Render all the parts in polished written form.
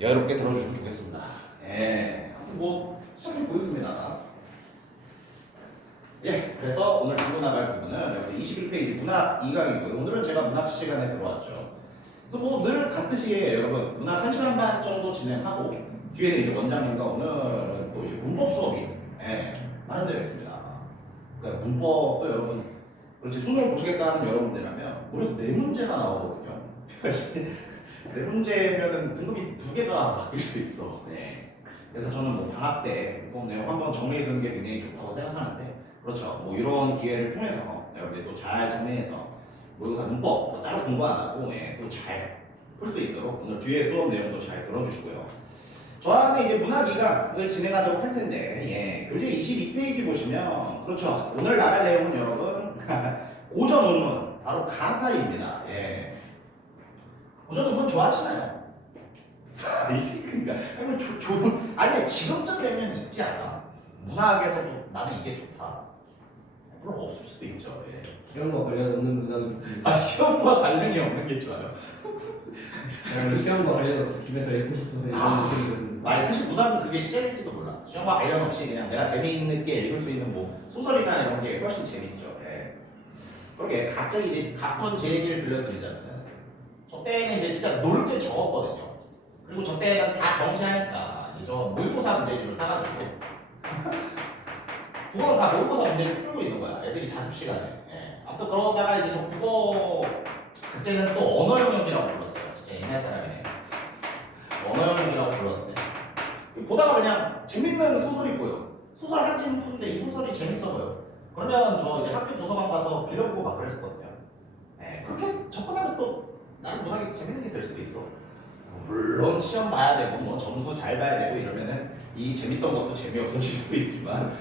여유롭게 들어주시면 좋겠습니다. 예, 아무튼 뭐 시작해 보겠습니다. 예, 그래서 오늘 들고 나갈 부분은 여기 21페이지 문학 2강이고요. 오늘은 제가 문학 시간에 들어왔죠. 그래서 뭐 늘 같듯이 여러분 문학 1시간 반 정도 진행하고 뒤에는 이제 원장님과 오늘은 또 이제 문법 수업이 마련되어 있습니다. 그러니까 문법도 여러분 그렇지 수능 보시겠다는 여러분들이라면 무려 4문제가 나오거든요. 네 문제면은 등급이 2개가 바뀔 수 있어. 네. 그래서 저는 뭐 방학 때 문법 내용 한번 정리해 두는 게 굉장히 좋다고 생각하는데, 그렇죠. 뭐 이런 기회를 통해서 여러분들 또 잘 정리해서 모의고사 문법 뭐 따로 공부 안 하고 또 잘 풀 수 있도록 오늘 뒤에 수업 내용도 잘 들어주시고요. 저한테 이제 문학 2강을 진행하도록 할 텐데, 교재 22페이지 보시면 그렇죠. 오늘 나갈 내용은 여러분 고전 논문 바로 가사입니다. 고전 논문 좋아하시나요? 그러니까 아니 지금쯤 되면 있지 않아. 문학에서도 나는 이게 좋다. 물론 없을 수도 있죠. 시험과 관련 없는 문학이 있습니다. 시험과 관련이 없는 게 좋아요. 시험과 관련해서 집에서 읽고 싶어서 이런 느낌이 있습니다. 아니 사실 문학은 그게 시작일지도 몰라. 시험과 관련 없이 그냥 내가 재미있게 읽을 수 있는 뭐 소설이나 이런 게 훨씬 재밌죠. 그러게 갑자기 이제 가쁜 제 얘기를 들려드리자면, 저 때는 이제 진짜 놀 게 적었거든요. 그리고 저 때는 다 정시하니까 이제 저 모의고사 문제집을 사가지고 국어는 다 모의고사 문제를 풀고 있는 거야. 애들이 자습 시간에. 아무튼 그러다가 이제 저 국어 그때는 또 언어 영역이라고 불렀어요. 진짜 옛날 사람이네. 언어 영역이라고 불렀는데 보다가 그냥 재밌는 소설이 보여. 소설 한 집 푸는데 이 소설이 재밌어 보여. 그러면 저 이제 학교 도서관 가서 빌려보고 막 그랬었거든요. 그렇게 접근하면 또 나는 문학이 재밌는 게 될 수도 있어. 물론 시험 봐야 되고 뭐 점수 잘 봐야 되고 이러면은 이 재밌던 것도 재미없어질 수 있지만,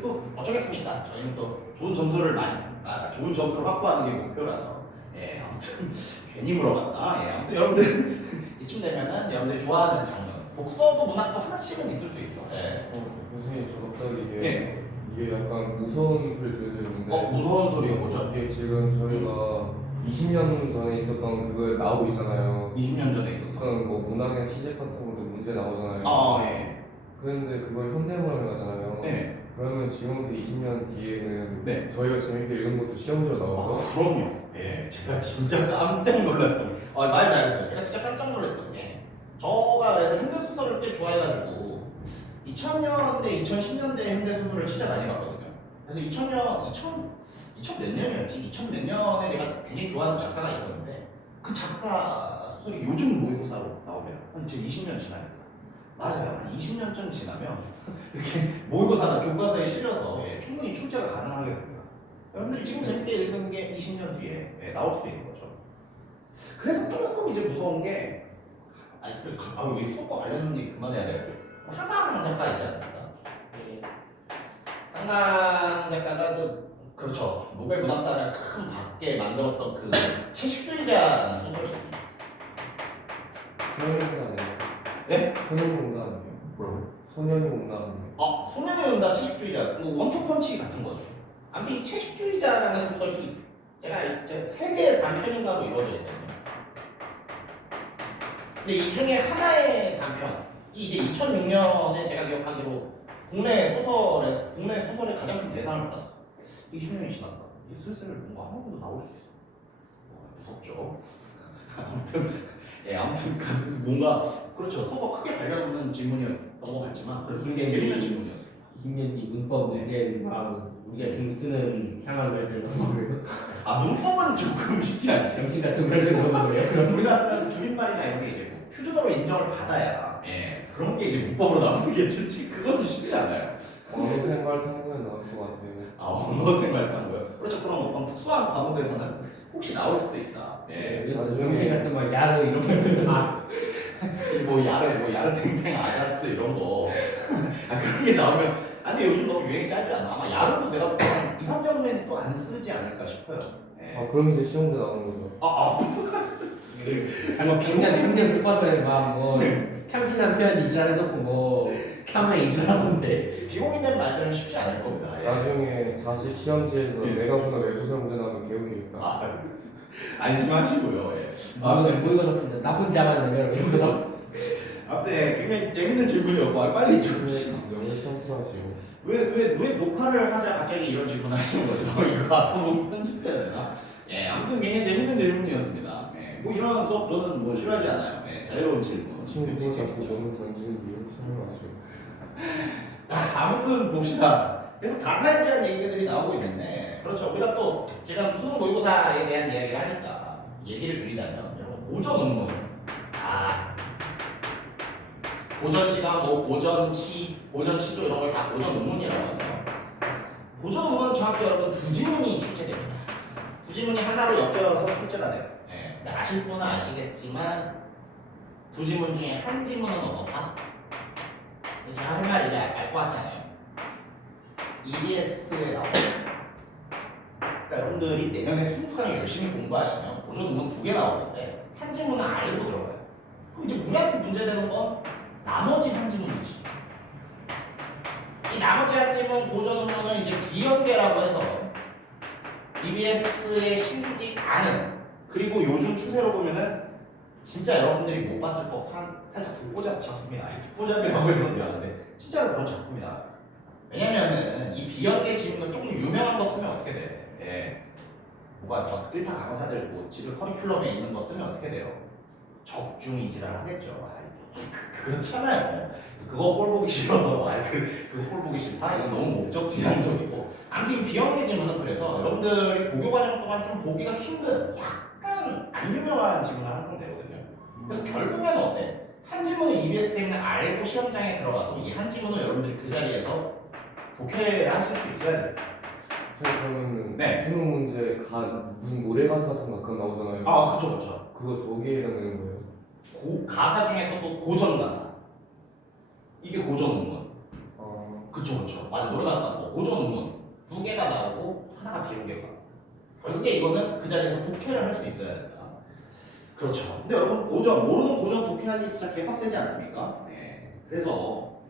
또 어쩌겠습니까? 저희는 또 좋은 점수를 좋은 점수를 확보하는 게 목표라서, 아무튼 괜히 물어봤다. 아무튼 여러분들 이쯤 되면은 여러분들이 좋아하는 장르, 독서도 문학도 하나씩은 있을 수 있어. 선생님 저 갑자기 이게 약간 무서운 소리 들려주는데 무서운 소리가 뭐죠? 이게 지금 저희가 20년 전에 있었던 그걸 나오고 있잖아요. 20년 전에 있었어. 뭐 문학의 시제 같은 것도 문제 나오잖아요. 그런데 그걸 현대문학을 하잖아요. 그러면 지금부터 20년 뒤에는 저희가 재밌게 읽은 것도 시험지로 나오죠? 그럼요. 제가 진짜 깜짝 놀랐던 게, 말 잘했어요. 제가 진짜 깜짝 놀랐던 게, 저가 그래서 현대소설을 꽤 좋아해가지고 2000년대, 2010년대 현대소설을 진짜 많이 봤거든요. 그래서 2000몇 년이었지? 2000 몇 년에 내가 굉장히 좋아하는 작가가 있었는데, 그 작가 소설이 요즘 모의고사로 나오면 한 지금 20년 지나니까. 맞아요. 한 20년쯤 지나면 이렇게 모의고사나 교과서에 실려서 충분히 출제가 가능하게 됩니다. 여러분들이 지금 재밌게 읽은 게 20년 뒤에 나올 수도 있는 거죠. 그래서 조금 이제 무서운 게, 이 수업과 관련 얘기 그만해야 돼요. 한강 작가 있지 않습니까? 한강 작가가 그렇죠. 노벨 문학상을 큰 받게 만들었던 그 채식주의자라는 소설이거든요. 소년이 온다 아니에요? 네? 소년이 온다 아니에요? 뭐라고요? 소년이 온다 아니에요? 소년이 온다 채식주의자. 원투펀치 같은 거죠. 아무튼 이 채식주의자라는 소설이 제가 3개의 단편인가로 이루어져 있거든요. 근데 이 중에 하나의 단편이 이제 2006년에 제가 기억하기로 국내 소설의 가장 큰 대상을 받았어. 20년이 지났다. 이 슬슬 뭔가 한국도 나올 수 있어. 무섭죠. 아무튼 뭔가 그렇죠. 속어 크게 발견하는 질문이었던 것 같지만 그래도 굉장히 재밌는 질문이었어요. 20년 뒤 문법 문제가 우리가 지금 쓰는 상황을 넣어보고요. 문법은 조금 쉽지 않지. 정신 같은 걸 넣어보고요. 그럼 우리가 쓰는 줄임말이나 이런 게 이제 뭐 표준어로 인정을 받아야 그런 게 이제 문법으로 나오는 게 좋지. 그건 쉽지 않아요. 언어 생활 탐구에 나올 것 같아요. 언어 생활 탐구요? 그렇죠. 그럼 어떤 특수한 과목에서는 혹시 나올 수도 있다. 그래서 정신 같은 말 야르 이런 걸 뭐 야르 탱탱 아자스 이런 거 그런 게 나오면 아니 요즘 너무 유행이 짧지 않아. 아마 야르도 내가 2, 3년 후에는 또 안 쓰지 않을까 싶어요. 그럼 이제 시험도 나오는 거죠. 굉장히 3년 교과서에 막뭐 참신한 표현 이지랄해놓고 뭐 탐나 이지랄하던데 비공인된 말들은 쉽지 않을 겁니다. 나중에 자식 시험지에서 내가 보는 웹소설 문제 나오면 개웃기겠다. 안심하시고요. 모의고사 나 혼자만 내면 이거다. 아무튼 굉장히 재밌는 질문이었고 빨리 좀 너무 청소하시고. 왜 녹화를 하자 갑자기 이런 질문을 하시는 거죠? 이거 앞으로 편집해야 되나? 예, 아무튼 굉장히 재밌는 질문이었습니다. 예, 뭐 이런 수업 저는 뭐 싫어하지 않아요. 예, 자유로운 질문. 친구가 자꾸 너무 던지는 이유 설명하시고. 자, 아무튼 봅시다. 그래서 가사에 대한 얘기들이 나오고 있는데, 그렇죠. 우리가 또 지금 수능 모의고사에 대한 이야기를 하니까 얘기를 드리자면, 여러분 고전 논문, 고전 시간, 뭐 고전 시, 고전 시조 이런 걸 다 고전 논문이라고 하죠. 고전 논문은 정확히 여러분 두 지문이 출제됩니다. 두 지문이 하나로 엮여서 출제가 돼요. 예, 근데 아실 분은 아시겠지만 두 지문 중에 한 지문은 어떻다? 제가 할 말 이제 알 것 같지 않아요? EBS에 나와요. 그러니까 여러분들이 내년에 수능특강을 열심히 공부하시면 고전 논문 2개 나오는데 한 지문은 알고 들어가요. 그럼 이제 우리한테 문제되는 건 나머지 한 지문이지. 이 나머지 한 지문 고전 논문은 이제 비연계라고 해서 EBS에 실리지 않은, 그리고 요즘 추세로 보면은 진짜 여러분들이 못 봤을 법한 살짝 듣보잡 작품이 아니 듣보잡이라고 해서 미안한데 진짜로 그런 작품이다. 왜냐면은 이 비연계 지문은 조금 유명한 거 쓰면 어떻게 돼? 예. 뭐가 막 일타 강사들 뭐 지들 커리큘럼에 있는 거 쓰면 어떻게 돼요? 적중이지랄 하겠죠. 그렇잖아요. 그래서 그거 꼴 보기 싫어서 그거 꼴 보기 싫다. 이건 너무 목적지향적이고. 아무튼 비연계 지문은 그래서 여러분들이 고교 과정 동안 좀 보기가 힘든 약간 안 유명한 지문을 항상 내거든요. 그래서 결국에는 어때? 한 지문을 EBS 때문에 알고 시험장에 들어가도 이 한 지문을 여러분들이 그 자리에서 독해를 하실 수 있어야 돼요. 그러면 네. 수능 문제 무슨 노래 가사 같은 거 가끔 나오잖아요. 아, 그쵸. 그거 저기에 해당되는 거예요? 가사 중에서도 고전 가사. 이게 고전 논문. 그쵸. 맞아, 노래 가사 같고 고전 논문 2개가 나오고 하나가 비연계가. 결국에 이거는 그 자리에서 독해를 할 수 있어야 된다. 그렇죠. 근데 여러분 모르는 고전 독해하기 진짜 개빡세지 않습니까? 네. 그래서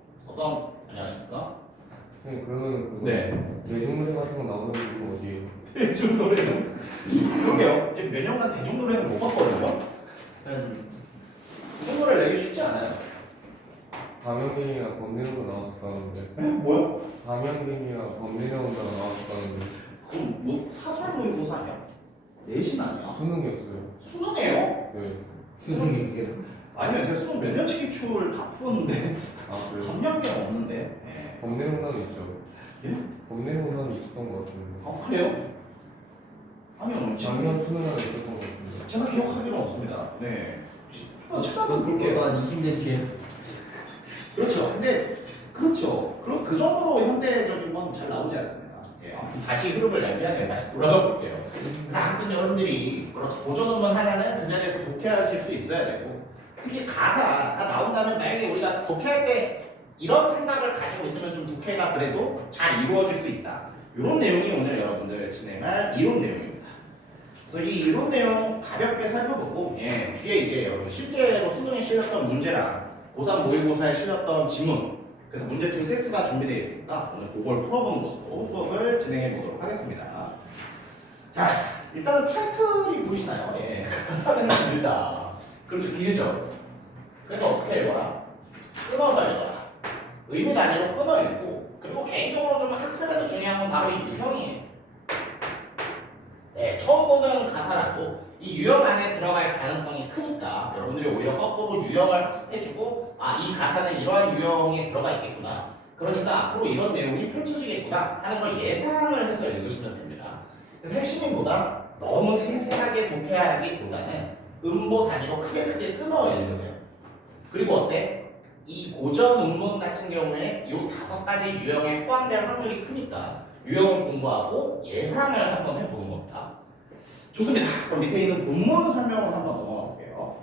안녕하십니까? 네, 그러면 그거 네. 대중노래 같은 거 나오는 거 어디에요? 대중 노래는 그러게요. 지금 몇 년간 대중 노래는 못 봤거든요. 대중 노래 내기 쉽지 않아요. 담양갱이랑 범죄노가 나왔었다는데. 뭐요? 담양갱이랑 범죄노가 나왔었다는데. 그럼 뭐 사설 모의고사 아니야? 내신 아니야? 수능이었어요. 수능이에요? 네. 수능이 그게 아니요, 제가 수능 몇 년치 기출 다 풀었는데 아 그래요? 감량이 없는데. 네. 범죄노는 있죠. 예? 범죄노는 있었던 것 같은데. 아 그래요? 아니요, 작년 수능에는 있었던 것 같은데. 제가 기억하기는 없습니다. 네. 한번 찾아서 그것도 볼게요. 한 20년 뒤에 그렇죠. 근데 그렇죠. 그럼 그 정도로 현대적인 건 잘 나오지 않습니다. 예, 아무튼 다시 흐름을 낭비하면 다시 돌아가 볼게요. 그래서 아무튼 여러분들이 그렇죠. 고전 논문 하나는 그 자리에서 독해하실 수 있어야 되고, 특히 가사가 나온다면 만약에 우리가 독해할 때 이런 생각을 가지고 있으면 좀 독해가 그래도 잘 이루어질 수 있다. 이런 내용이 오늘 여러분들 진행할 이론 내용입니다. 그래서 이 이론 내용 가볍게 살펴보고, 예, 뒤에 이제 여러분 실제로 수능에 실렸던 문제랑 고3 모의고사에 실렸던 지문, 그래서 문제 2세트가 준비되어 있으니까 오늘 그걸 풀어보는 것으로 수업을 진행해 보도록 하겠습니다. 자, 일단은 타이틀이 보이시나요? 예, 가사는 길다. 그렇죠, 길죠. 그래서 어떻게 읽어라? 끊어서 읽어라. 의미 단위로 끊어 읽고, 그리고 개인적으로 좀 학습에서 중요한 건 바로 이 유형이에요. 네, 처음 보는 가사라도 이 유형 안에 들어갈 가능성이 크니까 여러분들이 오히려 거꾸로 유형을 학습해주고, 이 가사는 이러한 유형에 들어가 있겠구나. 그러니까 앞으로 이런 내용이 펼쳐지겠구나 하는 걸 예상을 해서 읽으시면 됩니다. 그래서 핵심인보다 너무 세세하게 독해하기보다는 음보 단위로 크게 끊어 읽으세요. 그리고 어때? 이 고전 논문 같은 경우에 이 5가지 유형에 포함될 확률이 크니까 유형을 공부하고 예상을 한번 해보는 겁니다. 좋습니다. 그럼 밑에 있는 본문 설명을 한번 넘어가 볼게요.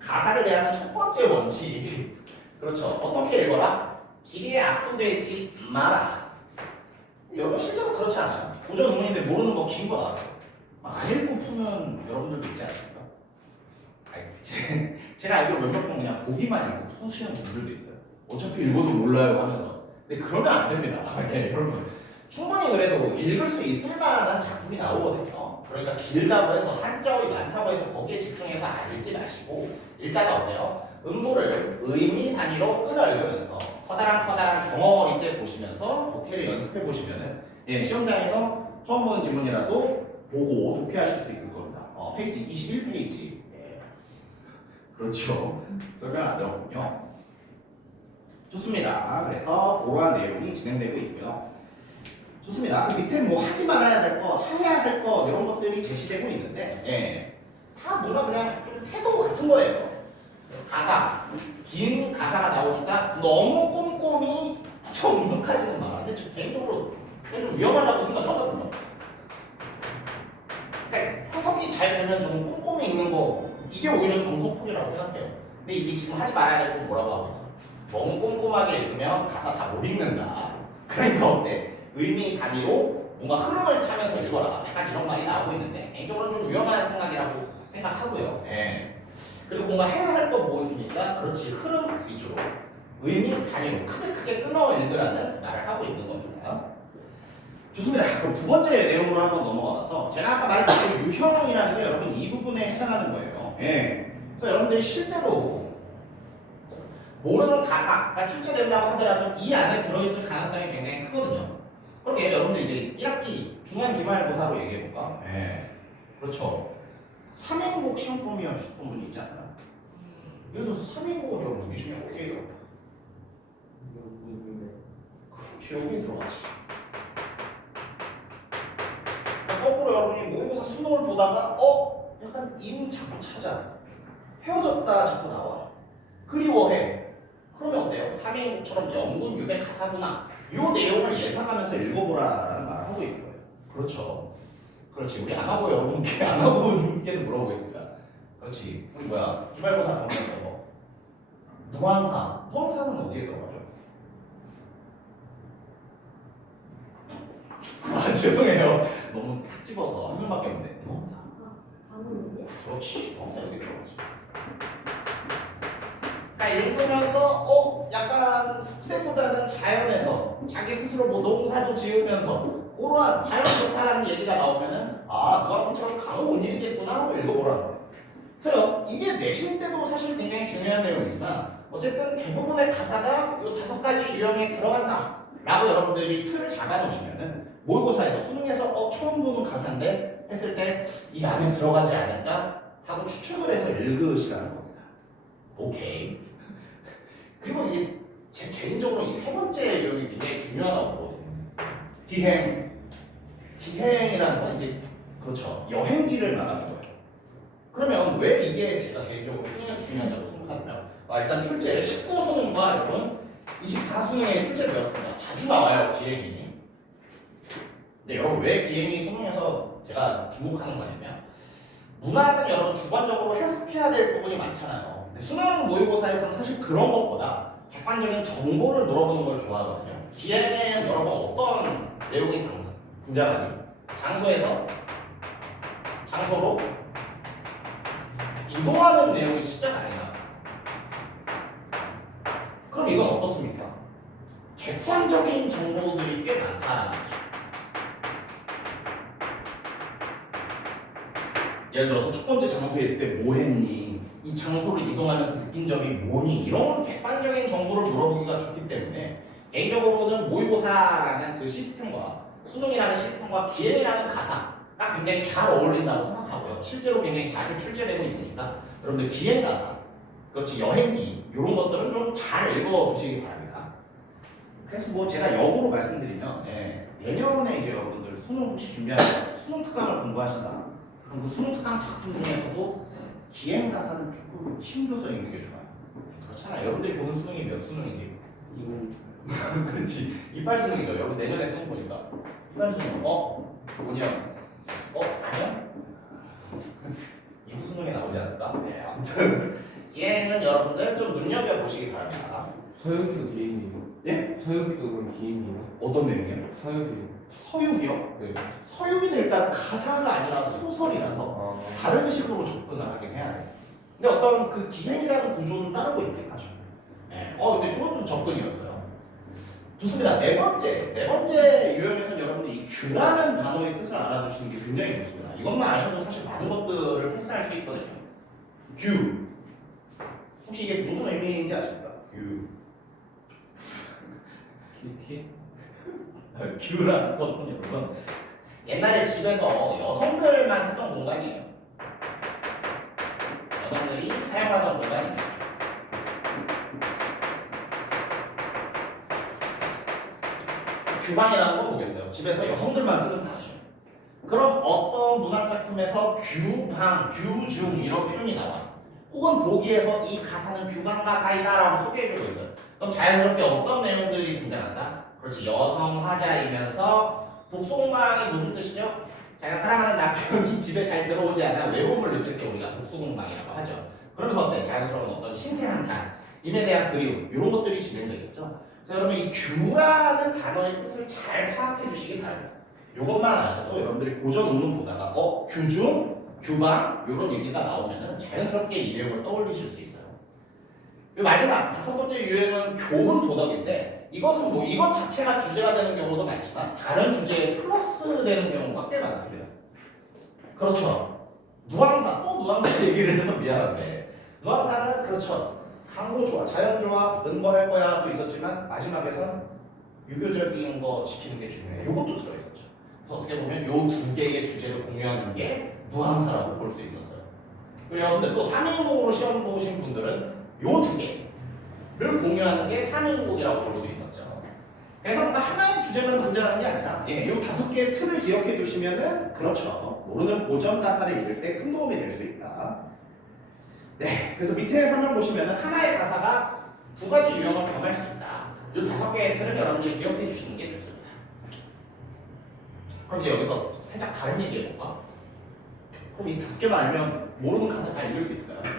가사를 대하는 첫 번째 원칙. 그렇죠. 어떻게 읽어라? 길이에 압도되지 마라. 여러분 실제로 그렇지 않아요. 고전 논문인데 모르는 거 긴 거 나왔어요. 안 읽고 푸는 여러분들도 있지 않습니까? 제가 알기로 몇몇 분 그냥 보기만 읽고 푸시는 분들도 있어요. 어차피 읽어도 몰라요 하면서. 근데 그러면 안 됩니다. 네, 여러분. 충분히 그래도 읽을 수 있을 만한 작품이 나오거든요. 그러니까 길다고 해서 한자어이 많다고 해서 거기에 집중해서 안 읽지 마시고 일단 어때요? 음도를 의미 단위로 끌어올리면서 커다란 덩어리째 보시면서 독해를 연습해 보시면은 예, 시험장에서 처음 보는 지문이라도 보고 독해하실 수 있을 겁니다. 페이지 21페이지. 예. 그렇죠. 설명 안 들었군요. 좋습니다. 그래서 그러한 내용이 진행되고 있고요. 좋습니다. 그 밑에 뭐 하지 말아야 될 거, 해야 될 거 이런 것들이 제시되고 있는데 예, 다 뭔가 그냥 좀 태도 같은 거예요. 가사, 긴 가사가 나오니까 너무 꼼꼼히 정독하지는 마. 근데 저 개인적으로 좀 위험하다고 생각하거든요. 그러니까 해석이 잘 되면 좀 꼼꼼히 읽는 거 이게 오히려 정석풀이라고 생각해요. 근데 이게 지금 하지 말아야 될 건 뭐라고 하고 있어? 너무 꼼꼼하게 읽으면 가사 다 못 읽는다. 그러니까 어때? 의미 단위로 뭔가 흐름을 타면서 읽어라. 약간 이런 말이 나오고 있는데 개인적으로 좀 위험한 생각이라고 생각하고요. 네. 그리고 뭔가 해야 할 거 뭐 있습니까? 그렇지, 흐름 위주로 의미 단위로 크게 끊어 읽으라는 말을 하고 있는 겁니다. 좋습니다. 그럼 두 번째 내용으로 한번 넘어가서 제가 아까 말했던 유형이라는 게 여러분 이 부분에 해당하는 거예요. 예. 그래서 여러분들이 실제로 모르는 가사가 출제된다고 하더라도 이 안에 들어있을 가능성이 굉장히 크거든요. 그러게 여러분들 이제 1학기 중간기말고사로 얘기해볼까? 예. 그렇죠. 3행복 시험 범위였던 분이 있지 않나요? 예를 들어서 3행복을 여러분 이 중에 어떻게 들어가? 그렇지, 여기 들어가지. 거꾸로 여러분이 모의고사 수능을 보다가 약간 임 자꾸 찾아. 헤어졌다 자꾸 나와. 그리워해. 그러면 어때요? 3행복처럼 영문, 유배, 가사구나. 이 내용을 예상하면서 읽어보라라는 말을 하고 있는 거예요. 그렇죠. 그렇지. 우리 안 하고 여러분께 안 하고 분께는 물어보겠습니다. 그렇지. 우리 뭐야? 기말고사 방문했던 거. 무한사. 무한사는 어디에 들어가죠? 아 죄송해요. 너무 탁 집어서 한 명밖에 없는데. 무한사. 그렇지. 무한사 여기 들어가지. 그러니까 읽으면서 약간 속세보다는 자연에서 자기 스스로 뭐 농사도 지으면서 그러한 자연 좋다라는 얘기가 나오면은 무한사처럼 강호 은일이겠구나 하고 읽어보라는 거예요. 그래서 이게 내신 때도 사실 굉장히 중요한 내용이지만 어쨌든 대부분의 가사가 이 5가지 유형에 들어간다 라고 여러분들이 틀을 잡아놓으시면은 모의고사에서 수능에서 처음 보는 가사인데 했을 때 이 안에 들어가지 않을까 하고 추측을 해서 읽으시라는 겁니다. 오케이. 그리고 이제 제 개인적으로 이 세 번째 유형이 굉장히 중요하다고 보거든요. 기행이라는 건 이제 그렇죠. 여행기를 말하는 거예요. 그러면 왜 이게 제가 개인적으로 수능에서 중요하다고 생각하냐면 일단 출제 19수능과 여러분 24수능에 출제되었습니다. 자주 나와요 기행이. 근데 여러분 왜 기행이 수능에서 제가 주목하는 거냐면 문학은 여러분 주관적으로 해석해야 될 부분이 많잖아요. 근데 수능 모의고사에서는 사실 그런 것보다 객관적인 정보를 물어보는 걸 좋아하거든요. 기행에는 여러분 어떤 내용이 등장하지? 장소로 이동하는 내용이 진짜 많아요. 그럼 이건 어떻습니까? 객관적인 정보들이 꽤 많다라는 거죠. 예를 들어서 첫 번째 장소에 있을 때 뭐 했니? 이 장소를 이동하면서 느낀 점이 뭐니? 이런 객관적인 정보를 물어보기가 좋기 때문에 개인적으로는 모의고사라는 그 시스템과 수능이라는 시스템과 기행이라는 가사가 굉장히 잘 어울린다고 생각하고요. 실제로 굉장히 자주 출제되고 있으니까 여러분들 기행 가사, 그렇지 여행기 이런 것들은 좀 잘 읽어두시기 바랍니다. 그래서 뭐 제가 역으로 말씀드리면 내년에 이제 여러분들 수능 혹시 준비하시다 수능 특강을 공부하신다. 그럼 그 수능 특강 작품 중에서도 기행 가사는 조금 힘줘서 읽는 게 좋아요. 그렇잖아. 여러분들이 보는 수능이 몇 수능이지? 그렇지. 이빨 수능이죠. 여러분 내년에 수능 보니까 이빨 수능 5년 4년? 이후 수능에 나오지 않을까? 네, 아무튼 기행은 여러분들 좀 눈여겨보시기 바랍니다. 서유기도 기행이에요? 예? 서유기도 그럼 기행이에요? 어떤 내용이요? 서유기요. 서유기요? 네. 서유기는 일단 가사가 아니라 소설이라서 다른 식으로 접근을 하긴 해야 돼요. 근데 어떤 그 기행이라는 구조는 따르고 있긴 하죠. 근데 좋은 접근이었어요. 좋습니다. 네 번째 유형에서는 여러분들이 이 규라는 단어의 뜻을 알아두시는 게 굉장히 좋습니다. 이것만 아셔도 사실 많은 것들을 패스할 수 있거든요. 규. 혹시 이게 무슨 의미인지 아십니까? 큐티? 큐라는 것은 여러분 옛날에 집에서 여성들만 쓰던 공간이에요. 여성들이 사용하던 공간입니다. 규방이라는 건 뭐겠어요? 집에서 여성들만 쓰는 방이에요. 그럼 어떤 문학작품에서 규방, 규중 이런 표현이 나와. 혹은 보기에서 이 가사는 규방 가사이다라고 소개해주고 있어요. 그럼 자연스럽게 어떤 내용들이 등장한다? 그렇지, 여성 화자이면서 독소공방이 무슨 뜻이죠? 자기가 사랑하는 남편이 집에 잘 들어오지 않아 외로움을 느낄 때 우리가 독소공방이라고 하죠. 그러면서 어때? 자연스러운 어떤 신세한탄, 임에 대한 그리움 이런 것들이 진행되겠죠. 그래서 여러분 이 규라는 단어의 뜻을 잘 파악해 주시기 바랍니다. 이것만 아셔도 여러분들이 고전 논문 보다가 규중, 규방 이런 얘기가 나오면은 자연스럽게 이 내용을 떠올리실 수 있어요. 마지막 5번째 유행은 교훈 도덕인데 이것은 뭐 이것 자체가 주제가 되는 경우도 많지만 다른 주제에 플러스 되는 경우가 꽤 많습니다. 그렇죠. 누앙사, 또 누앙사 얘기를 해서 미안한데 누앙사는 그렇죠. 강호조화, 자연조화, 근거할 거야도 있었지만 마지막에선 유교적인 거 지키는 게 중요해. 이것도 들어있었죠. 그래서 어떻게 보면 이 두 개의 주제를 공유하는 게 누앙사라고 볼 수 있었어요. 그리고 여러분들 또 3인국으로 시험 보신 분들은 이 두 개를 공유하는 게 3인국이라고 볼 수 있었죠. 그래서 뭔가 하나의 주제만 등장하는 게 아니라 이 5개의 틀을 기억해 두시면은 그렇죠. 모르는 고전 가사를 읽을 때 큰 도움이 될 수 있다. 네, 그래서 밑에 설명 보시면은 하나의 가사가 2가지 유형을 범할 수 있다. 이 5개의 틀을 여러분들이 기억해 주시는 게 좋습니다. 그럼 이제 여기서 살짝 다른 얘기 해볼까? 그럼 이 5개만 알면 모르는 가사 다 읽을 수 있을까요?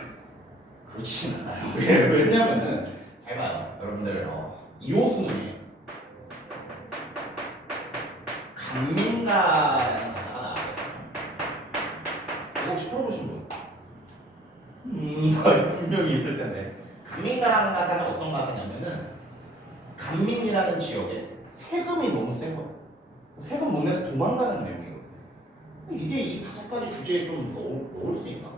그렇지는 않아요. 왜냐면은 잘 봐요. 여러분들 이호수문이에요. 감민가라는 가사가 나와요. 이거 혹시 풀어보신 분? 분명히 있을 텐데. 감민가라는 가사는 어떤 가사냐면은 감민이라는 지역에 세금이 너무 센 거예요. 세금 못 내서 도망가는 내용이거든요. 이게 이 5가지 주제에 좀 넣을 수 있나?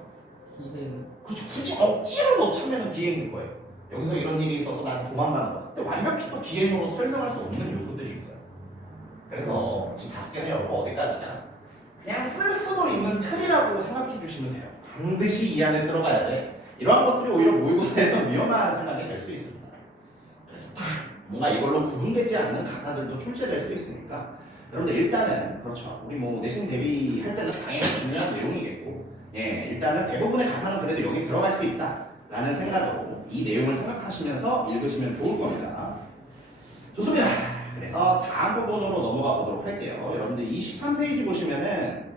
기행. 그렇죠. 굳이 억지로 넣자면 기행일 거예요. 여기서 이런 일이 있어서 난 도망가는 거야. 근데 완벽히 또 기행으로 설명할 수 없는 요소들이 있어요. 그래서 이 5개는 여러분 어디까지나 그냥 쓸 수도 있는 틀이라고 생각해 주시면 돼요. 반드시 이 안에 들어가야 돼. 이러한 것들이 오히려 모의고사에서 위험한 생각이 될 수 있습니다. 그래서 뭔가 이걸로 구분되지 않는 가사들도 출제될 수 있으니까 여러분들 일단은 그렇죠. 우리 뭐 내신 대비할 때는 당연히 중요한 내용이겠고 일단은 대부분의 가사는 그래도 여기 들어갈 수 있다라는 생각으로 이 내용을 생각하시면서 읽으시면 좋을 겁니다. 좋습니다. 그래서 다음 부분으로 넘어가 보도록 할게요. 여러분들 23페이지 보시면은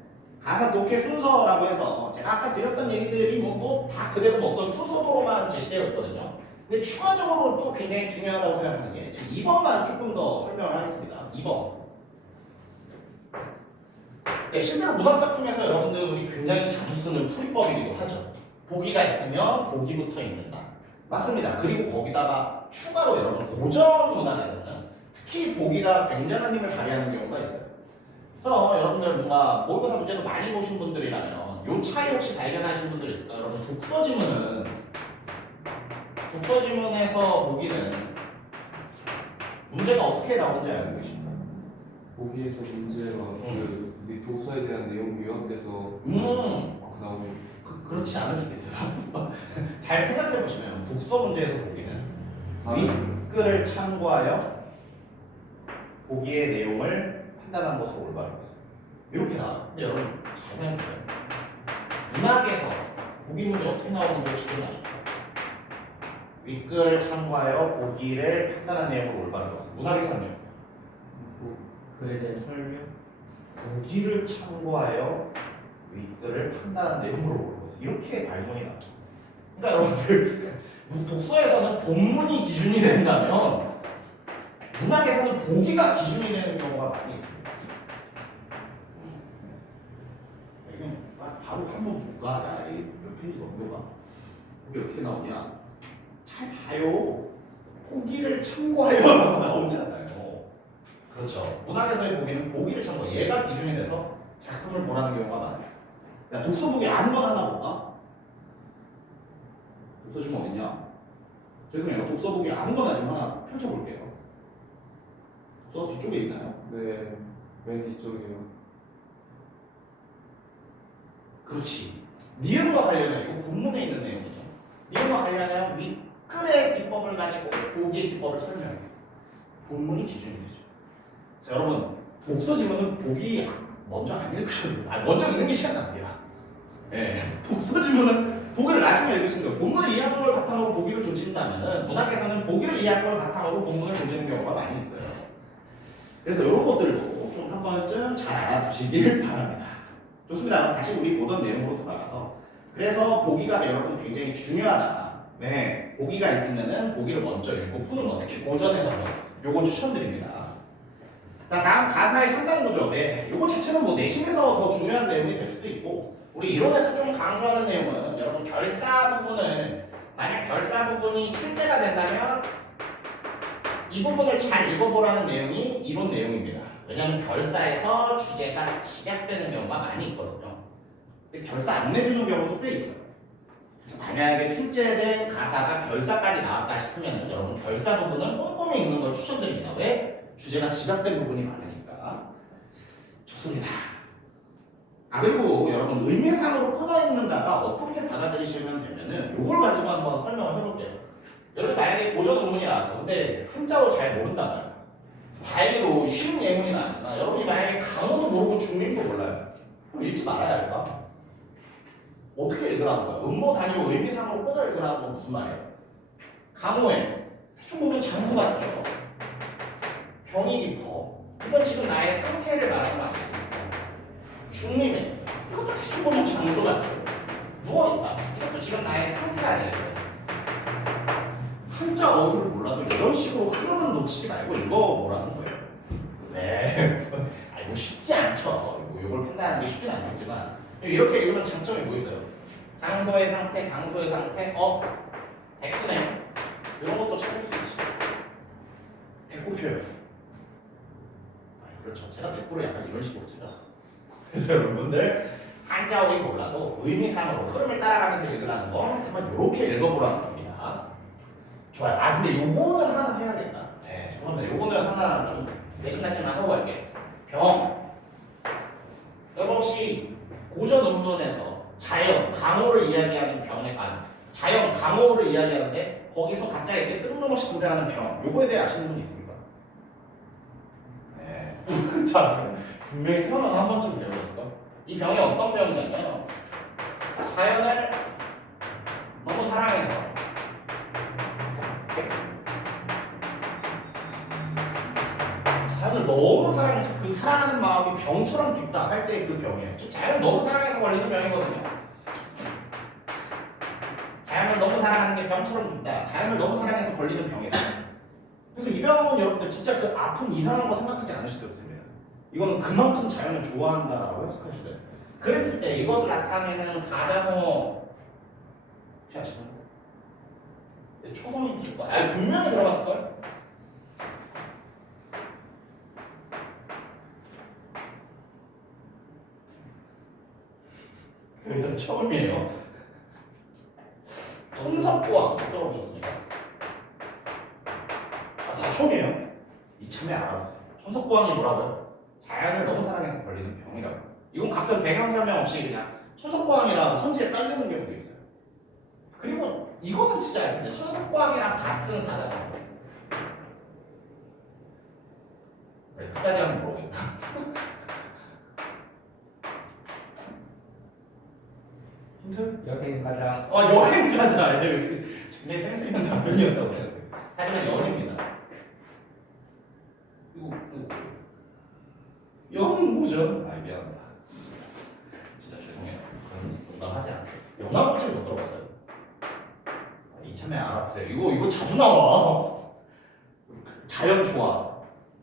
가사 독해 순서라고 해서 제가 아까 드렸던 얘기들이 뭐 또 다 그대로 어떤 순서로만 제시되어 있거든요. 근데 추가적으로 또 굉장히 중요하다고 생각하는 게 2번만 조금 더 설명을 하겠습니다. 2번. 네, 실제로 문학작품에서 여러분들이 굉장히 자주 쓰는 풀이법이기도 하죠. 보기가 있으면 보기부터 읽는다. 맞습니다. 그리고 거기다가 추가로 여러분 고전 문학에서는 특히 보기가 굉장한 힘을 발휘하는 경우가 있어요. 그래서 여러분들 뭔가 모의고사 문제도 많이 보신 분들이라면 요 차이 혹시 발견하신 분들 있을까요? 여러분 독서지문에서 보기는 문제가 어떻게 나오는지 알고 계십니까? 보기에서 문제가 우리 독서에 대한 내용이 요약돼서 나오고 그렇지 않을 수도 있어요. 잘 생각해 보시면 독서 문제에서 보기는 윗글을 참고하여 보기의 내용을 판단한 것으로 올바른 것은 이렇게 나와요. 근데 여러분 잘 생각해요. 문학에서 보기 문제 어떻게 나오는지 혹시 기억나십니까? 윗글을 참고하여 보기를 판단한 내용으로 올바른 것은 문학에서는요. 글에 대한 설명? 보기를 참고하여 윗글을 판단한 내용으로 옳은 것은 이렇게 발문이 나와요. 그러니까 여러분들 독서에서는 본문이 기준이 된다면 문학에서는 보기가 기준이 되는 경우가 많이 있습니다. 이건 바로 한번 볼까? 몇 페이지 넘겨봐. 이게 어떻게 나오냐? 잘 봐요. 보기를 참고하여라고 나오지 않아요. 그렇죠. 문학에서의 보기는 보기를 참고 얘가 기준이 돼서 작품을 보라는 경우가 많아요. 야, 독서 보기 아무거나 하나 볼까? 독서 좀 어딨냐? 죄송해요. 독서 보기 아무거나 좀 하나 펼쳐볼게요. 독서 뒤쪽에 있나요? 네, 맨 뒤쪽이요. 그렇지. 니은과 관련해. 이거 본문에 있는 내용이죠. 니은과 관련해 윗글의 기법을 가지고 보기의 기법을 설명해요. 본문이 기준이 되죠. 자, 여러분 독서 지문은 보기 먼저 안 읽으셔도 돼요. 먼저 읽는 게 시간 낭비야. 예. 독서 지문은 보기를 나중에 읽으시는 거예요. 본문을 이해하는 걸 바탕으로 보기를 조진다면은 문학에서는 보기를 이해하는 걸 바탕으로 본문을 조지는 경우가 많이 있어요. 그래서 이런 것들도 좀 한 번쯤 잘 알아두시길 바랍니다. 좋습니다. 그럼 다시 우리 보던 내용으로 돌아가서 그래서 보기가 여러분 굉장히 중요하다. 네, 보기가 있으면은 보기를 먼저 읽고 푸는 거 특히 고전에서는 요거 추천드립니다. 자, 다음 가사의 상당 구조. 네, 요거 자체는 뭐 내신에서 더 중요한 내용이 될 수도 있고 우리 이론에서 좀 강조하는 내용은 여러분 결사 부분을 만약 결사 부분이 출제가 된다면 이 부분을 잘 읽어보라는 내용이 이론 내용입니다. 왜냐하면 결사에서 주제가 집약되는 경우가 많이 있거든요. 근데 결사 안 내주는 경우도 꽤 있어요. 그래서 만약에 출제된 가사가 결사까지 나왔다 싶으면 여러분 결사 부분은 꼼꼼히 읽는 걸 추천드립니다. 왜? 주제가 집약된 부분이 많으니까. 좋습니다. 그리고 여러분 의미상으로 끊어 읽는다가 어떻게 받아들이시면 되면은 요걸 가지고 한번 설명을 해볼게요. 여러분 만약에 고전 논문이 나왔어. 근데 한자어 잘 모른단 말이야. 다행히도 쉬운 예문이 나왔지만 여러분이 만약에 강어도 모르고 중림도 몰라요. 그럼 읽지 말아야 할까? 어떻게 읽으라는 거야? 음모 단위로 의미상으로 끊어 읽으라는 건 무슨 말이에요? 강호에 대충 보면 장소 같죠? 병이 깊어. 이건 지금 나의 상태를 말하는 거 아니겠습니까? 중림에 이것도 대충 보면 장소 같죠? 누워있다. 이것도 지금 나의 상태가 아니겠어요? 한자 어휘를 몰라도 이런 식으로 흐름은 놓치지 말고 읽어보라는 거예요. 네. 뭐 쉽지 않죠. 이걸 판단하는 게 쉽진 않겠지만 이렇게 읽으면 장점이 뭐 있어요? 장소의 상태, 대꾸네. 이런 것도 찾을 수 있죠. 대꾸 표현. 그렇죠. 제가 대꾸를 약간 이런 식으로 찍어서. 그래서 여러분들 한자 어휘 몰라도 의미상으로 흐름을 따라가면서 읽으라는 거 한번 이렇게 읽어보라는 겁니다. 좋아요. 근데 요거는 하나 해야겠다. 네, 죄송합니다. 요거는 하나 좀 내신났지만 하고 갈게요. 병. 여러분 혹시 고전 논문에서 자연, 강호를 이야기하는 병에 자연, 강호를 이야기하는데 거기서 갑자기 이렇게 뜬금없이 등장하는 병. 요거에 대해 아시는 분 있습니까? 네. 자, 분명히 태어나서 한 번쯤 배우셨을까? 이 병이 어떤 병이냐면 자연을 너무 사랑해서 자연을 너무 사랑해서 그 사랑하는 마음이 병처럼 깊다 할 때 그 병이에요. 자연을 너무 사랑해서 걸리는 병이거든요. 자연을 너무 사랑하는 게 병처럼 깊다. 자연을 너무 사랑해서 걸리는 병이다. 그래서 이 병은 여러분들 진짜 그 아픔 이상한 거 생각하지 않으셔도 됩니다. 이거는 그만큼 자연을 좋아한다라고 해석하셔야 돼요. 그랬을 때 이것을 나타내는 사자성어 혹시 아시나요? 초성이 있을 거야. 분명히 들어봤을걸? 일단 처음이에요. 청석고왕 들어보셨습니까? 다 처음이에요. 이참에 알아보세요. 청석고왕이 뭐라고요? 자연을 너무 사랑해서 걸리는 병이라고. 이건 가끔 배경 설명 없이 그냥 청석고왕이라고 선지에 깔리는 경우도 있어요. 그리고 이거는 진짜 알겠는데 청석고왕이랑 같은 사자성어. 그래, 끝까지 하면 모르겠다. 힌트? 여행 가자. 여행 가자. 굉장히 센스 있는 답변이었다고 생각해요. 하지만 연입니다. 연 뭐죠? 미안합니다. 진짜 죄송해요. 농담하지 않게. 영화 볼줄 못 들어봤어요. 이참에 알아보세요. 이거 자주 나와. 자연 조화.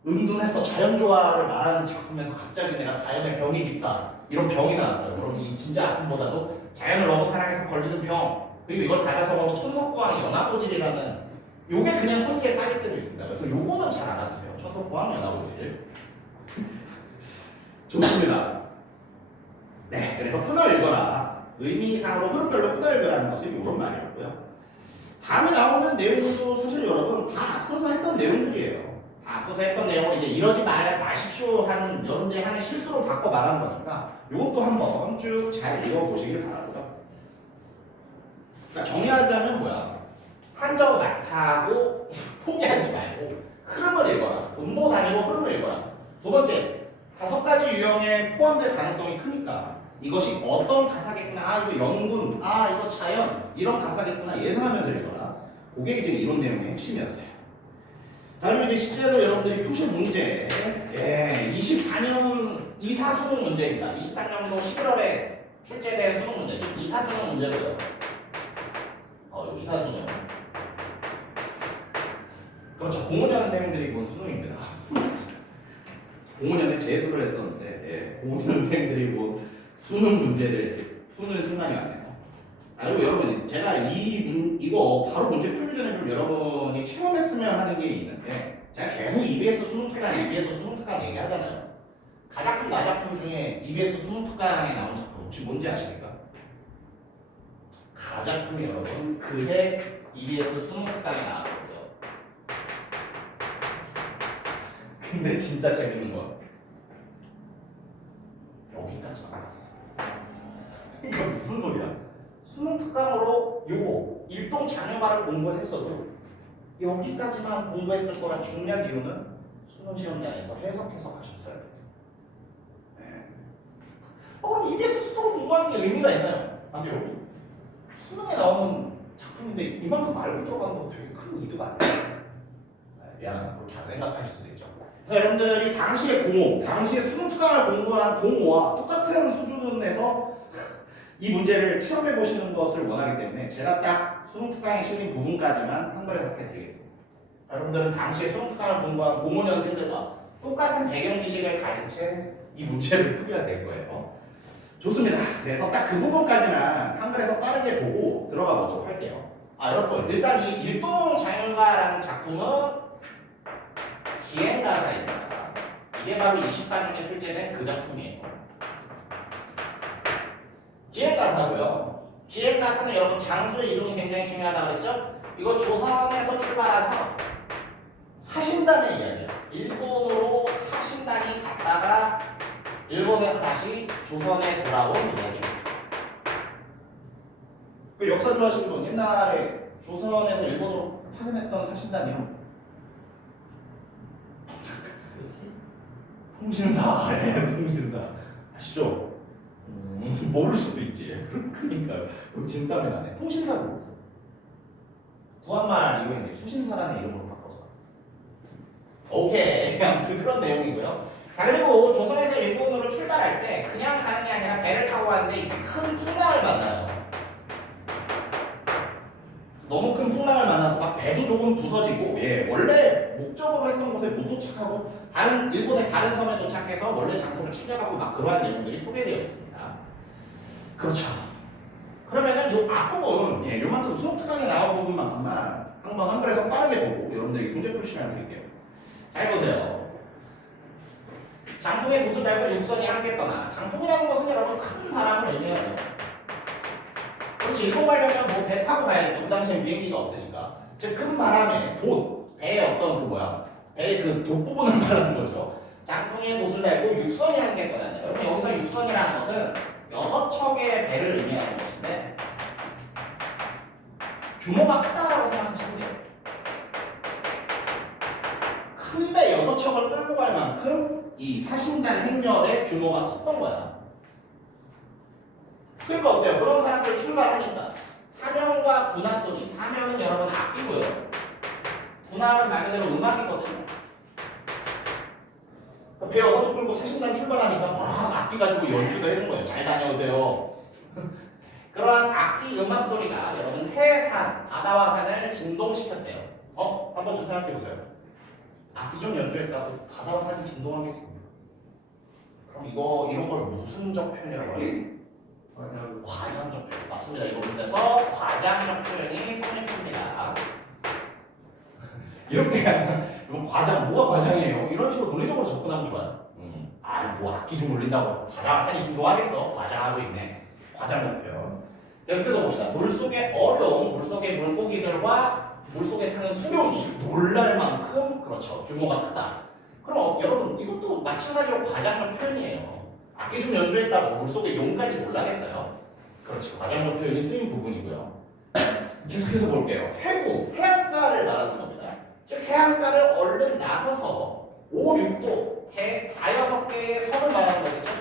은둔해서 자연 조화를 말하는 작품에서 갑자기 내가 자연의 병이 깊다. 이런 병이 나왔어요. 그럼 이 진짜 아픔보다도 자연을 너무 사랑해서 걸리는 병. 그리고 이걸 사자성어로 천석고왕 연화고질이라는 요게 그냥 선지에 깔릴 때도 있습니다. 그래서 요거는 잘 알아두세요. 천석고왕 연화고질. 좋습니다. 네, 그래서 끊어 읽어라. 의미상으로 흐름별로 끊어 읽으라는 것이 이런 말이었고요. 다음에 나오는 내용도 다 앞서서 했던 내용들이에요. 다 앞서서 했던 내용을 이제 이러지 마십시오 하는 여러분들이 하는 실수로 바꿔 말한 거니까 이것도 한번 쭉 잘 읽어보시길 바랍니다. 그러니까 정리하자면 뭐야? 한자어 많다고 포기하지 말고 흐름을 읽어라. 음보 단위로 흐름을 읽어라. 두 번째, 5가지 유형에 포함될 가능성이 크니까 이것이 어떤 가사겠구나, 아 이거 연군, 아 이거 자연 이런 가사겠구나 예상하면서 읽어라. 그게 이제 이론 내용의 핵심이었어요. 자, 그리고 이제 실제로 여러분들이 푸실 문제, 24년 이사 수능 문제입니다. 23년도 11월에 출제된 수능 문제, 즉 이사 수능 문제고요. 이사 수능. 그렇죠. 05년생들이 본 수능입니다. 05년에 재수를 했었는데, 05년생들이 본 수능 문제를 푸는 순간이 왔네요. 그리고 여러분, 제가 이거 바로 문제 풀기 전에 좀 여러분이 체험했으면 하는 게 있는데, 제가 계속 EBS 수능 특강, EBS 수능 특강 얘기하잖아요. 가작품, 나작품 중에 EBS 수능 특강에 나온 작품 혹시 뭔지 아십니까? 가작품이 여러분, 그해 EBS 수능 특강에 나왔어요. 근데 진짜 재밌는 건 여기까지 나왔어. 이거 무슨 소리야? 수능 특강으로 요거 일동 장유말을 공부했어도 여기까지만 공부했을 거란 중요한 이유는 수능 시험장에서 해석해서 가셨어야 돼요. EBS 수능을 공부하는 게 의미가 있나요? 안 돼요. 수능에 나오는 작품인데 이만큼 알고 들어가는 건 되게 큰 이득 아니에요? 미안하다. 그렇게 안 생각할 수도 있죠. 그래서 여러분들이 당시에 수능 특강을 공부한 05와 똑같은 수준에서 이 문제를 체험해 보시는 것을 원하기 때문에 제가 딱 수능 특강에 실린 부분까지만 한글 해석해 드리겠습니다. 여러분들은 당시에 수능 특강을 공부한 05년생들과 똑같은 배경 지식을 가진 채 이 문제를 풀어야 될 거예요. 좋습니다. 그래서 딱 그 부분까지만 한글에서 빠르게 보고 들어가 보도록 할게요. 여러분 일단 이 일동장유가라는 작품은 기행가사입니다. 이게 바로 24년에 출제된 그 작품이에요. 기행가사고요. 기행가사는 여러분 장소의 이동이 굉장히 중요하다고 그랬죠? 이거 조선에서 출발해서 사신단의 이야기예요. 일본으로 사신단이 갔다가 일본에서 다시 조선에 돌아온 이야기입니다. 그 역사 좋아하시는 분 옛날에 조선에서 일본으로 파견했던 사신단이요. 통신사, 통신사 아시죠? 모를 수도 있지. 그러니까요. 여기 진땀이 나네. 통신사를 모르세요. 구한말 이후에 수신사라는 이름으로 바꿔서. 오케이. 아무튼 그런 내용이고요. 자, 그리고 조선에서 일본으로 출발할 때 그냥 가는 게 아니라 배를 타고 가는데 큰 풍랑을 만나요. 너무 큰 풍랑을 만나서 막 배도 조금 부서지고, 원래 목적으로 했던 곳에 못 도착하고 일본의 다른 섬에 도착해서 원래 장소를 찾아가고 막 그러한 내용들이 소개되어 있습니다. 그렇죠. 그러면은 요 앞부분, 요만큼 수능 특강에 나온 부분만큼만 한번 한글에서 빠르게 보고 여러분들이 문제 풀 시간 드릴게요. 잘 보세요. 장풍에 도수 달고 육선이 함께 떠나. 장풍이라는 것은 여러분 큰 바람을 의미해요. 그렇지, 일본 가려면 뭐 배 타고 가야겠죠. 그 당시엔 비행기가 없으니까. 즉 큰 바람에 배의 어떤 배의 그 돛부분을 말하는 거죠. 장풍에 도수를 달고 육선이 함께 떠난다. 여러분 여기서 육선이라는 것은 6척의 배를 의미하는 것인데 규모가 크다라고 생각하시면 돼요. 큰 배 6척을 끌고 갈 만큼 이 사신단 행렬의 규모가 컸던 거야. 그러니까 어때요? 그런 사람들 출발하니까 사면과 군화 소리, 사면은 여러분 악기고요. 군화는 말 그대로 음악이거든요. 배 6척 끌고 사신단 출발하니까 막 악기 가지고 연주도 해준 거예요. 잘 다녀오세요. 그러한 악기 음악 소리가 여러분 해산, 바다와 산을 진동시켰대요. 한번 좀 생각해보세요. 악기 좀 연주했다고 바다와 산이 진동하겠습니까? 그럼 이런 걸 무슨적 표현이라고 하죠? 과장적 표현. 맞습니다. 이거 그래서 과장적 표현이 성립합니다. 이렇게 항상 뭐가 과장이에요? 이런 식으로 논리적으로 접근하면 좋아요. 뭐 악기 좀 올린다고 바다와 산이 진동하겠어? 과장하고 있네. 과장적 표현. 계속해서 봅시다. 물속의 어려운 물속의 물고기들과 물속에 사는 수명이 놀랄 만큼 그렇죠. 규모가 크다. 그럼 여러분 이것도 마찬가지로 과장적 표현이에요. 악기 좀 연주했다고 물속에 용까지 올라겠어요? 그렇지. 과장적 표현이 쓰인 부분이고요. 계속해서 볼게요. 해구, 해안가를 말하는 겁니다. 즉 해안가를 얼른 나서서 5, 6도 대다여섯 개의 섬을 말하는 거겠죠.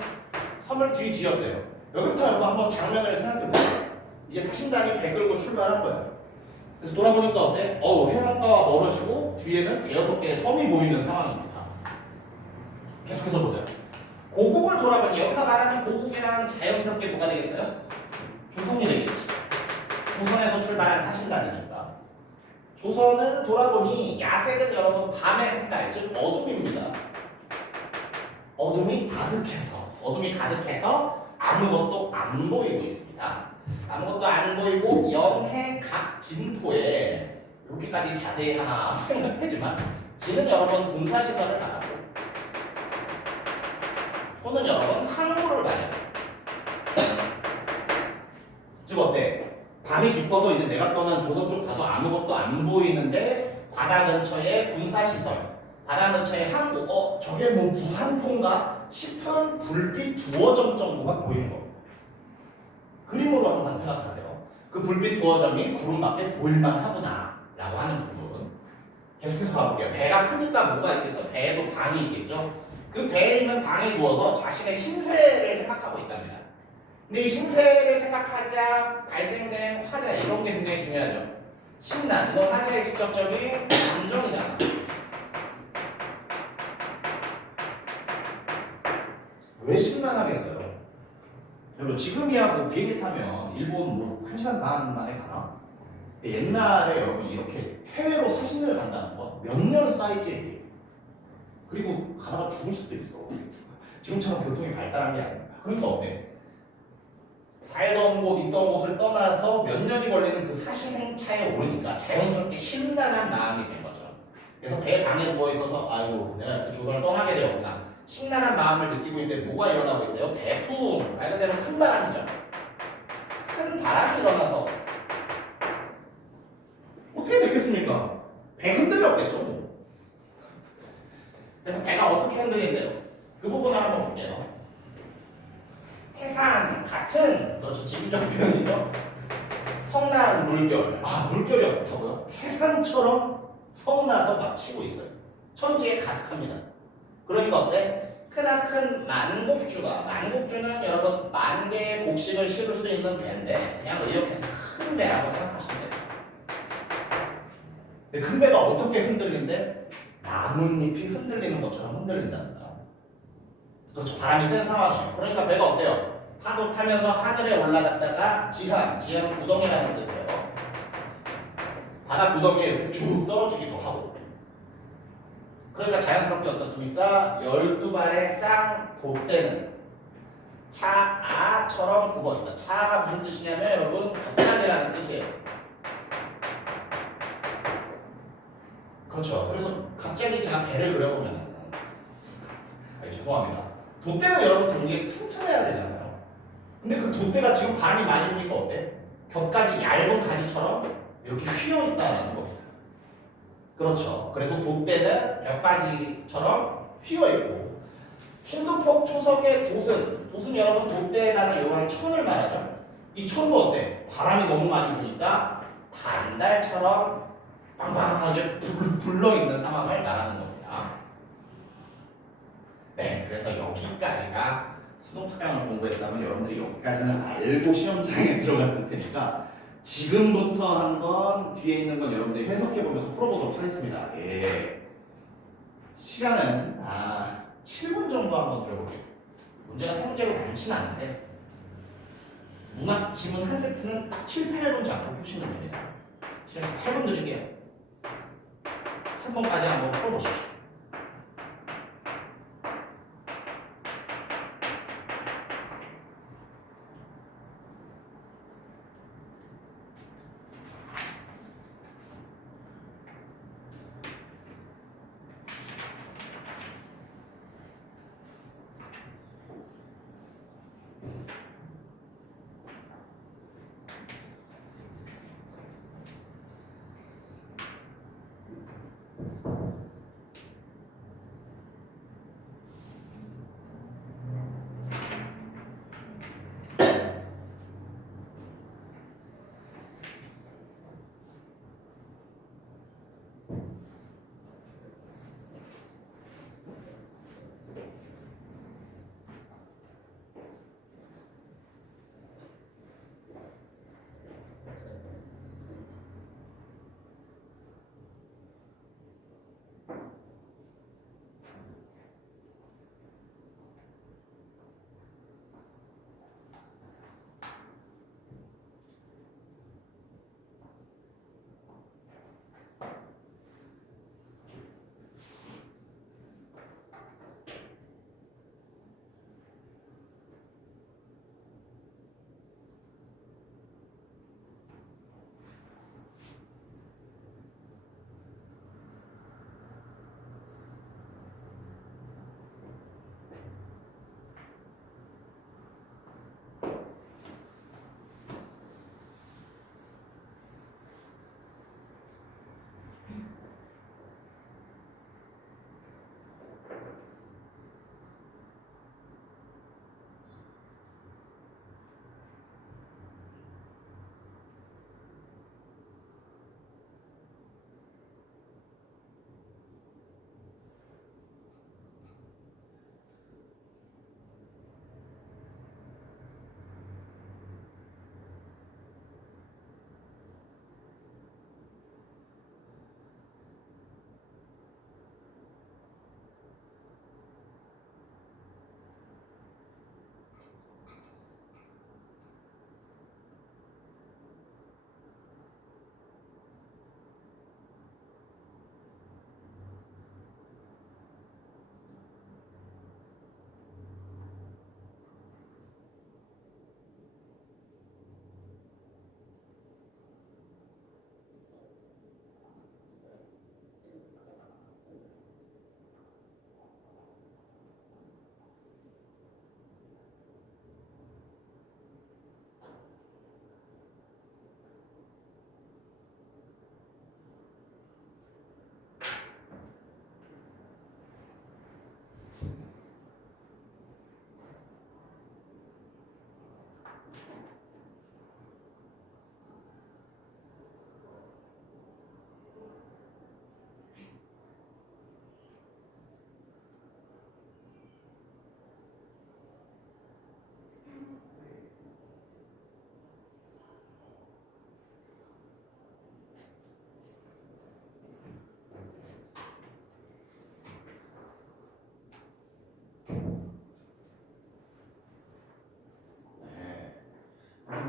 섬을 뒤지었대요. 여기부터 여러분 한번 장면을 생각해보세요. 이제 사신단이 배 끌고 출발한 거예요. 그래서 돌아보니까 어때? 해안가와 멀어지고 뒤에는 대여섯 개의 섬이 보이는 상황입니다. 계속해서 보자. 고국을 돌아보니 여기서 말하는 고국이랑 자연스럽게 뭐가 되겠어요? 조선이 되겠지. 조선에서 출발한 사신단이니까. 조선을 돌아보니 야색은 여러분 밤의 색깔, 즉 어둠입니다. 어둠이 가득해서 아무것도 안 보이고 있습니다. 아무것도 안 보이고 영해 각 진포에 이렇게까지 자세히 하나 생각하지만 지는 여러분 군사시설을 말하고 호는 여러분 항구를 말해요. 즉 어때? 밤이 깊어서 이제 내가 떠난 조선 쪽 가서 아무것도 안 보이는데 바다 근처에 군사시설, 바다 근처에 항구, 저게 뭐 부산포인가 싶은 불빛 두어 점 정도가 보이는 겁니다. 그림으로 항상 생각하세요. 그 불빛 두어 점이 구름 밖에 보일만 하구나 라고 하는 부분. 계속해서 가볼게요. 배가 크니까 뭐가 있겠어? 배에도 방이 있겠죠? 그 배에 있는 방에 누워서 자신의 신세를 생각하고 있답니다. 근데 이 신세를 생각하자 발생된 화재, 이런 게 굉장히 중요하죠. 신난, 이건 화재의 직접적인 감정이잖아. 왜 심란하겠어요? 여러분 지금이야 뭐 비행기 타면 일본 뭐 1시간 반 만에 가나? 옛날에 여러분 이렇게 해외로 사신을 간다는 건 몇 년 쌓이지 얘기예요. 그리고 가다가 죽을 수도 있어. 지금처럼 교통이 발달한 게 아닙니다. 그러니까 어때? 살던 곳, 있던 곳을 떠나서 몇 년이 걸리는 그 사신행차에 오르니까 자연스럽게 심란한 마음이 된 거죠. 그래서 배 방에 누워있어서 아유 내가 이렇게 조선을 떠나게 되었구나. 심란한 마음을 느끼고 있는데 뭐가 일어나고 있대요? 대풍, 말 그대로 큰 바람이죠. 큰 바람이 일어나서 어떻게 됐겠습니까? 배 흔들렸겠죠. 뭐. 그래서 배가 어떻게 흔들린대요? 그 부분을 한번 볼게요. 태산 같은, 그렇죠, 직접 표현이죠. 성난 물결, 물결이 어떻다고요? 태산처럼 성나서 막 치고 있어요. 천지에 가득합니다. 그러니까 어때? 크나큰 만곡주는 여러분 만 개의 곡식을 실을 수 있는 배인데 그냥 의역해서 큰 배라고 생각하시면 돼요. 근데 큰 배가 어떻게 흔들린대? 나뭇잎이 흔들리는 것처럼 흔들린답니다. 그렇죠. 바람이 센 상황이에요. 그러니까 배가 어때요? 파도 타면서 하늘에 올라갔다가 지한 구덩이라는 뜻이에요. 바다 구덩이에 이렇게 쭉 떨어지기도 하고. 그러니까 자연스럽게 어떻습니까? 12발의 쌍 돛대는 차아처럼 굽어있다. 차가 무슨 뜻이냐면 여러분 갑자기라는 뜻이에요. 그렇죠. 그래서 갑자기 제가 배를 그려보면 죄송합니다. 돛대는 여러분 굉장히 튼튼해야 되잖아요. 근데 그 돛대가 지금 바람이 많이 부니까 어때? 겹가지 얇은 가지처럼 이렇게 휘어있다는 겁니다. 그렇죠. 그래서 돛대는 겹가지처럼 휘어있고 신두폭 초석의 돛은 여러분 돛대에 달린 이런 천을 말하죠. 이 천도 어때? 바람이 너무 많이 부니까 반달처럼 빵빵하게 불러있는 상황을 말하는 겁니다. 네, 그래서 여기까지가 수동특강을 공부했다면 여러분들이 여기까지는 알고 시험장에 들어갔을 테니까 지금부터 한번 뒤에 있는 건 여러분들이 해석해보면서 풀어보도록 하겠습니다. 예. 시간은 7분 정도 한번 들어볼게요. 문제가 생각대로 많지는 않은데 문학 지문 한 세트는 딱 7, 8분 잡고 푸시면 됩니다. 7에서 8분 드릴게요. 3번까지 한번 풀어보십시오.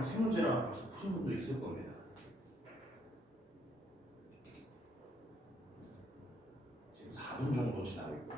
그럼 세 문제나 벌써 푸신 분도 있을 겁니다. 지금 4분 정도 지나고 있고.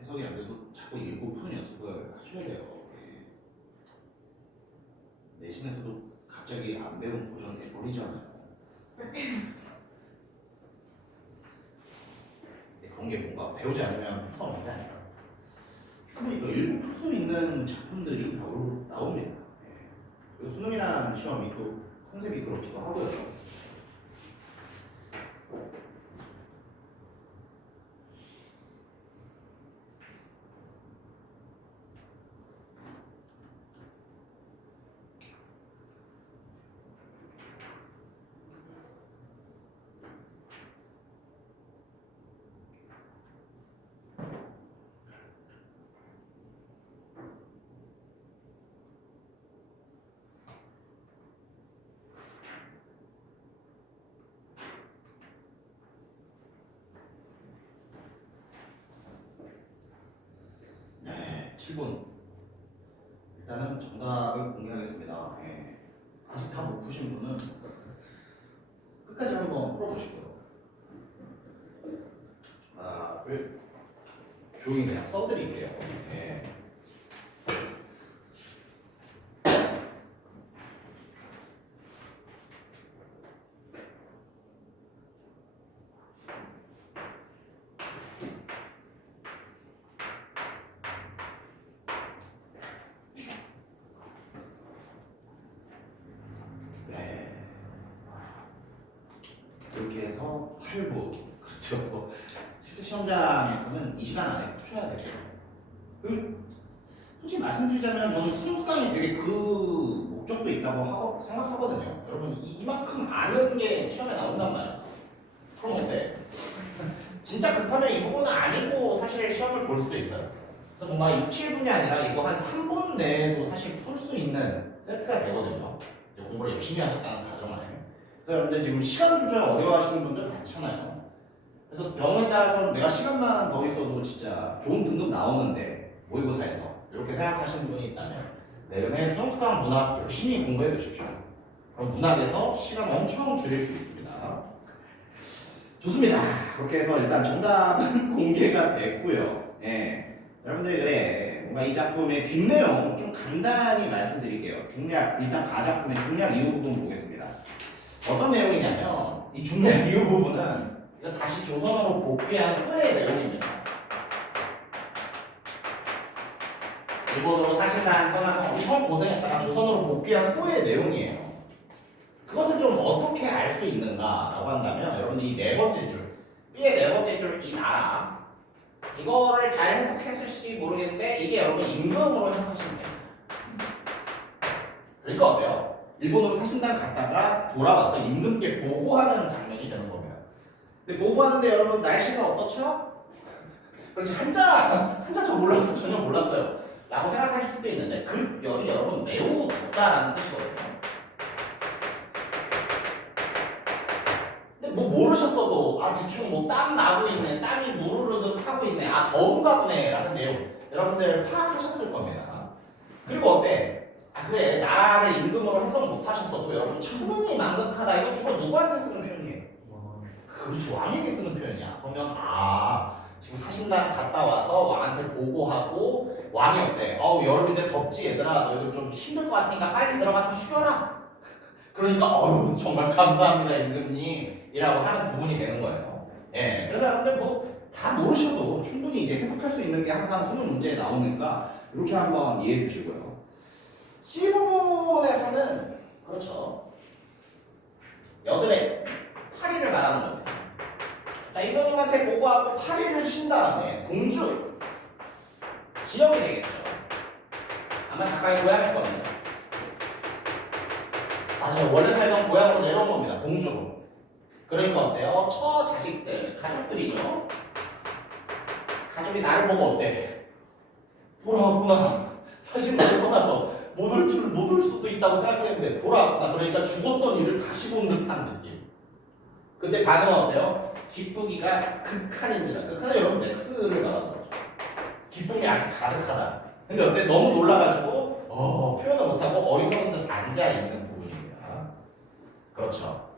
해석이 안 돼도 자꾸 읽고 푸는 연습을 하셔야 돼요. 예. 내신에서도 갑자기 안 배운 고전 내버리잖아요. 그런 게 뭔가 배우지 않으면 풀 수 없는 게 아니라 충분히 그 읽고 풀 수 있는 작품들이 나옵니다. 예. 그리고 수능이라는 시험이 또 컨셉이 그렇기도 하고요. 네, 7분. 일단은 정답을 공개하겠습니다. 예. 아직 다 못 푸신 분은 끝까지 한번 풀어보시고요. 정답을 조용히 그냥 써드릴게요. 예. 이렇게 해서 8부. 그렇죠. 실제 시험장에서는 이 시간 안에 푸셔야 돼요. 솔직히 말씀드리자면 저는 수능강이 되게 그 목적도 있다고 생각하거든요. 여러분 이만큼 아는 게 시험에 나온단 말이야. 풀어놓은데 진짜 급하면 이 부분은 아니고 사실 시험을 볼 수도 있어요. 그래서 뭔가 6, 7분이 아니라 이거 한 3분 내에도 사실 풀 수 있는 세트가 되거든요. 이제 공부를 열심히 하셨다는 가정하에. 그래서 여러분들 지금 시간 조절 어려워하시는 분들 많잖아요. 그래서 경우에 따라서는 내가 시간만 더 있어도 진짜 좋은 등급 나오는데 모의고사에서 이렇게 생각하시는 분이 있다면 내년에 수능특강 문학 열심히 공부해 주십시오. 그럼 문학에서 시간 엄청 줄일 수 있습니다. 좋습니다. 그렇게 해서 일단 정답은 공개가 됐고요. 예. 여러분들 그래 뭔가 이 작품의 뒷내용 좀 간단히 말씀드릴게요. 중략 일단 가작품의 중략 이후 부분 보겠습니다. 어떤 내용이냐면 이 중략 이후 부분은 다시 조선으로 복귀한 후의 내용입니다. 일본으로 사실간 떠나서 엄청 고생했다가 조선으로 복귀한 후의 내용이에요. 그것을 좀 어떻게 알 수 있는가라고 한다면 여러분 이 네 번째 줄 B의 네 번째 줄 이 나라 이거를 잘 해석했을지 모르겠는데 이게 여러분 임금으로 해석하시면 됩니다. 그러니까 어때요? 일본으로 사신단 갔다가 돌아와서 임금께 보고하는 장면이 되는 겁니다. 근데 보고하는데 여러분 날씨가 어떻죠? 그렇지 한자 저 몰랐어 전혀 몰랐어요 라고 생각하실 수도 있는데 급열이 여러분 매우 덥다라는 뜻이거든요. 근데 뭐 모르셨어도 아 대충 뭐 땀 나고 있네 땀이 무르르듯 하고 있네 아 더운가 보네 라는 내용 여러분들 파악하셨을 겁니다. 그리고 어때? 아 그래 나라를 임금으로 해석 못하셨어도 여러분 천문이 망극하다 이거 주로 누구한테 쓰는 표현이에요? 그렇죠 왕에게 쓰는 표현이야. 그러면 아 지금 사신단 갔다 와서 왕한테 보고하고 왕이 어때? 여름인데 덥지 얘들아 너희들 좀 힘들 것 같으니까 빨리 들어가서 쉬어라. 그러니까 정말 감사합니다 임금님 이라고 하는 부분이 되는 거예요. 예, 그래서 여러분들 뭐 다 모르셔도 충분히 이제 해석할 수 있는 게 항상 수능 문제에 나오니까 이렇게 한번 이해해 주시고요. C 부분에서는 그렇죠. 여드레 파리를 말하는 겁니다. 자, 임금님한테 보고하고 파리를 신 다음에 공주 지역이 되겠죠. 아마 작가의 고향일 겁니다. 맞아요. 원래 살던 고향으로 내려온 겁니다. 공주로. 그러니까 어때요? 처 자식들, 가족들이죠. 가족이 나를 보고 어때? 돌아왔구나. 사실 나를 떠나서 못 올 수도 있다고 생각했는데 돌아왔구나. 그러니까 죽었던 일을 다시 본 듯한 느낌. 그때 반응은 어때요? 기쁘기가 극한인지라. 극한은 여러분 맥스를 말하는 거죠. 기쁨이 아주 가득하다. 근데 어때? 너무 놀라가지고 표현을 못하고 어리석은 듯 앉아있는 부분입니다. 그렇죠.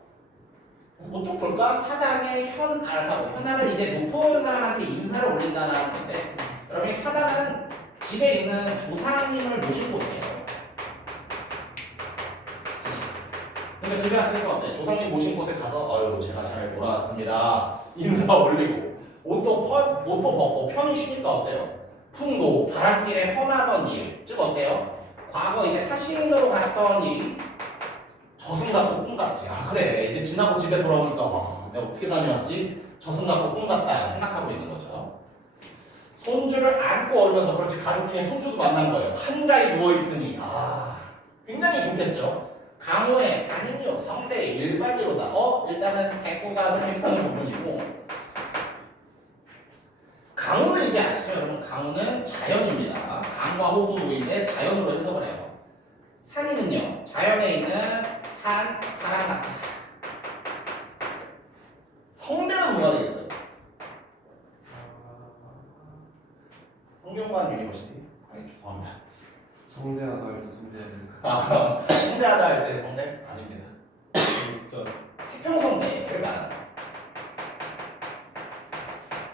그래서 뭐 쭉 볼까? 사당의 현알하고 현알은 이제 높은 사람한테 인사를 올린다는 건데 여러분 사당은 집에 있는 조상님을 모신 곳이에요. 그러니까 집에 왔으니까 어때? 조상님 모신 곳에 가서 제가 잘 돌아왔습니다. 인사 올리고 옷도 벗고 편히 쉬니까 어때요? 풍도 바람길에 험하던 일, 즉 어때요? 과거 이제 사신으로 갔던 일이 저승 같고 꿈 같지. 아 그래 이제 지나고 집에 돌아오니까 와 내가 어떻게 다녀왔지? 저승 같고 꿈 같다 생각하고 있는 거죠. 손주를 안고 얼면서 그렇지 가족 중에 손주도 만난 거예요. 한가히 누워있으니 굉장히 좋겠죠. 강호의 산인이요 성대의 일반이로다. 일단은 대꾸가 성립하는 부분이고 강호는 이제 아시죠 여러분? 강호는 자연입니다. 강과 호수 모임의 자연으로 해석을 해요. 산이는요 자연에 있는 산, 사람 같다. 성대는 뭐가 되겠어요? 성균관 유니버시티? 아니 죄송합니다. 성대하다 할 때 성대하다. 성대하다 할 때 성대? 아닙니다. 태평성대를 말합니다.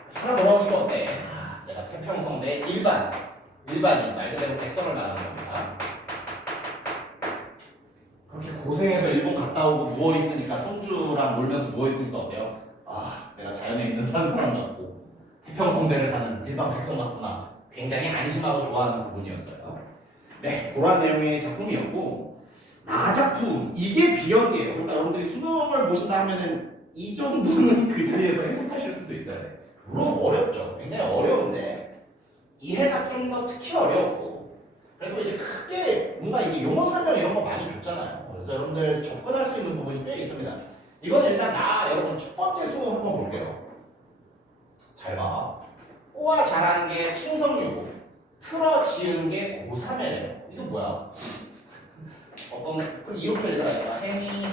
살아 돌아오니까 어때? 내가 태평성대 일반인 말 그대로 백성을 말하는 겁니다. 그렇게 고생해서 일본 갔다 오고 누워있으니까 손주랑 놀면서 누워있으니까 어때요? 내가 자연에 있는 산 사람 같고 태평성대를 사는 일반 백성 같구나. 굉장히 안심하고 좋아하는 부분이었어요. 네, 그런 내용의 작품이었고 나작품, 이게 비연계예요. 그러니까 여러분들이 수능을 보신다 하면은 이 정도는 그 자리에서 해석하실 수도 있어요. 물론 어렵죠. 굉장히 어려운데 이해가 좀 더 특히 어려웠고 그래도 이제 크게 뭔가 이제 용어 설명 이런 거 많이 줬잖아요. 그래서 여러분들 접근할 수 있는 부분이 꽤 있습니다. 이건 일단 여러분 첫 번째 수능 한번 볼게요. 잘 봐. 꼬아 자란 게 충성유고 틀어 지은 게 고3이래요. 이거 뭐야? 그럼 이렇게 읽어라니까. 햄이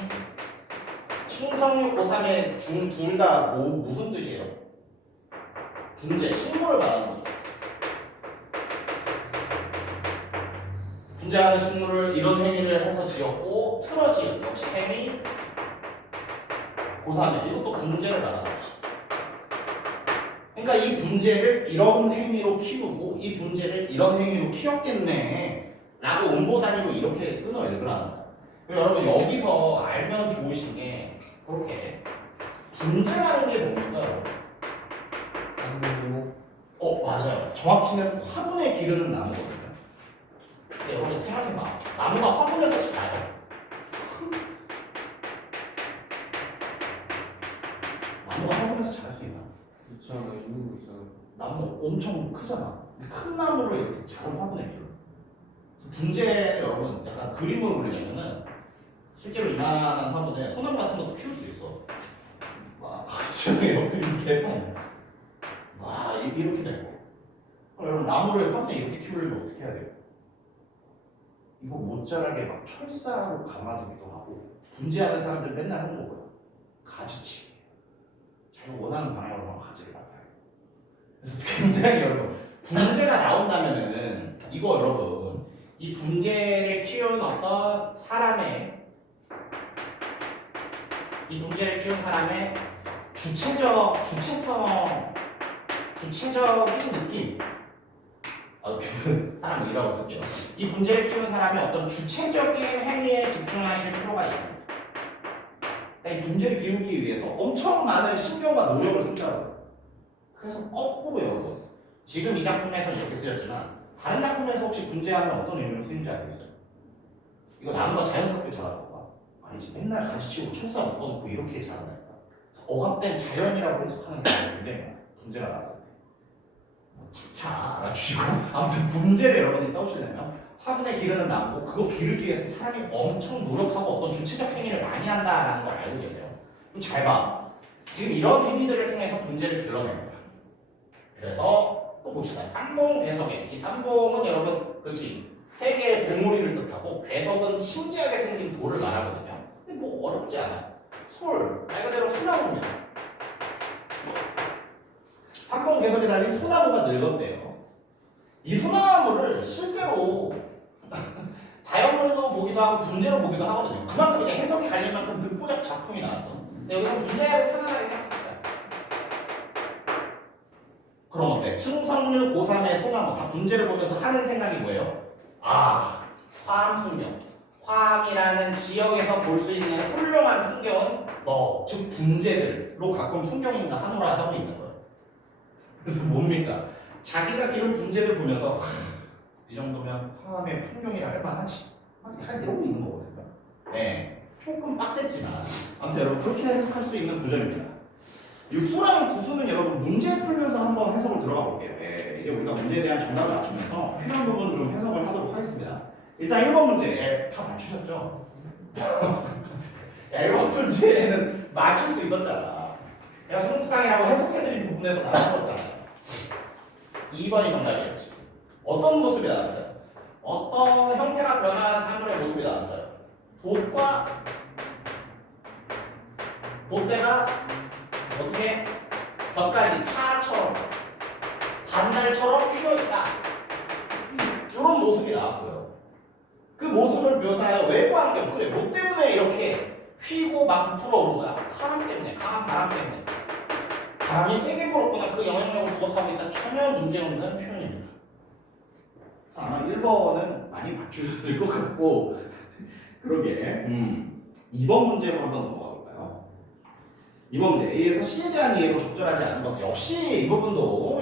충성유 고3의 중 둘 다 무슨 뜻이에요? 분재, 식물을 말하는 거죠. 분재하는 식물을 이런 행위를 해서 지었고 틀어 지은 역시 햄이 고3에 이것도 분재를 말하는 거죠. 그러니까 이 분재를 이런 행위로 키우고 이 분재를 이런 행위로 키웠겠네 라고 음보 단위로 이렇게 끊어 읽으라는 거예요. 그리고 여러분 여기서 알면 좋으신 게 그렇게 분재라는 게 뭡니까? 맞아요. 정확히는 화분에 기르는 나무거든요. 근데 여러분 생각해봐. 나무가 화분에서 자라요. 나무가 화분에서 자랄 수 있나? 그렇지 않아 있는 거 있잖아. 나무 엄청 크잖아. 큰 나무를 이렇게 작은 화분에 키워. 분재 여러분 약간 그림으로 그리자면은 실제로 이만한 화분에 소나무 같은 것도 키울 수 있어. 와, 죄송해요. 이렇게 와, 이렇게 되고. 여러분 나무를 화분에 이렇게 키우려면 어떻게 해야 돼요? 이거 못 자라게 막 철사로 감아두기도 하고 분재하는 사람들 맨날 하는 거 뭐야? 가지치기. 자기가 원하는 방향으로만 가지를 나가요. 그래서 굉장히 여러분 분재가 나온다면은 이거 여러분 이 분재를 키운 어떤 사람의 이 분재를 키운 사람의 주체적인 느낌. 사람 이라고 쓸게요. 이 분재를 키우는 사람의 어떤 주체적인 행위에 집중하실 필요가 있습니다. 이 분재를 키우기 위해서 엄청 많은 신경과 노력을 쓴다고요. 그래서 거꾸로 여러분 지금 이 작품에서 이렇게 쓰였지만 다른 작품에서 혹시 분재하면 어떤 의미로 쓰인지 알겠어요? 이거 나무가 자연스럽게 자라는 건가? 아니지, 맨날 가지치고 철사 묶어놓고 이렇게 자라니까 억압된 자연이라고 해석하는 게 굉장히 많아요. 분재가 나왔을 때 자, 알아주시고 아무튼 분재를 여러분이 떠오시려면 화분에 기르는 나무고 그거 기르기 위해서 사람이 엄청 노력하고 어떤 주체적 행위를 많이 한다는 걸 알고 계세요. 그럼 잘 봐. 지금 이런 행위들을 통해서 분재를 길러낸 거야. 그래서 또 봅시다. 삼봉 괴석에 이 삼봉은 여러분 그렇지 세 개의 봉우리를 뜻하고 괴석은 신기하게 생긴 돌을 말하거든요. 근데 뭐 어렵지 않아. 말 그대로 소나무입니다. 삼봉 괴석에 달린 소나무가 늙었대요. 이 소나무를 실제로 자연물로 보기도 하고 분재로 보기도 하거든요. 그만큼 이제 해석이 갈릴 만큼 득보적 작품이 나왔어. 근데 여기서 분재를 편안하게 생각합시다. 그럼 어때? 충성류 고3의 소나무 다 분재를 보면서 하는 생각이 뭐예요? 아, 화암 풍경. 화암이라는 지역에서 볼 수 있는 훌륭한 풍경은 즉 분재들로 가꾼 풍경인가 하노라 하고 있는 거예요. 그래서 뭡니까? 자기가 기른 분재를 보면서 이 정도면 화암의 풍경이라 할 만하지. 약간 이러고 있는 거거든요. 네, 조금 빡셌지만 아무튼 여러분 그렇게 해석할 수 있는 구절입니다. 육수랑 구수는 여러분 문제 풀면서 한번 해석을 들어가 볼게요. 네, 이제 우리가 문제에 대한 정답을 맞추면서 필요한 부분 좀 해석을 하도록 하겠습니다. 일단 1번 문제 다 맞추셨죠? 야, 1번 문제에는 맞출 수 있었잖아. 내가 손특강이라고 해석해드린 부분에서 나왔었잖아. 2번이 정답이었지. 어떤 모습이 나왔어요? 어떤 형태가 변화한 사물의 모습이 나왔어요? 돛대가 어떻게 벽까지 차처럼 반달처럼 휘어있다. 이런 모습이 나왔고요. 그 모습을 묘사하여 외부 환경, 그래 뭐 때문에 이렇게 휘고 막 부풀어 오른 거야? 바람 때문에, 강한 바람 때문에. 바람이 세게 불었거나 그 영향력을 부각하고 있다. 전혀 문제없는 표현입니다. 그래서 아마 1번은 많이 맞추셨을 것 같고 그러게 2번 문제로 한번 넘어가 볼까요? 2번 문제 A에서 C에 대한 이해로 적절하지 않은 것은 역시 이 부분도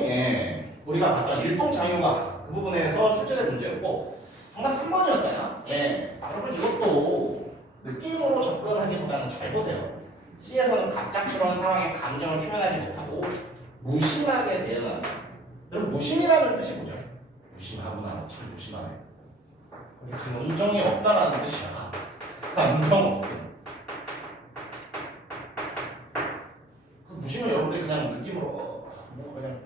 우리가 봤던 일동장유가 그 부분에서 출제된 문제였고 정답 3번이었잖아. 여러분 이것도 느낌으로 접근하기보다는 잘 보세요. C에서는 갑작스러운 상황에 감정을 표현하지 못하고 무심하게 대응한다. 여러분 무심이라는 뜻이 뭐죠? 무심하구나. 참 무심하네. 감정이 없다라는 뜻이야. 감정 없음. 무심은 여러분들이 그냥 느낌으로 그냥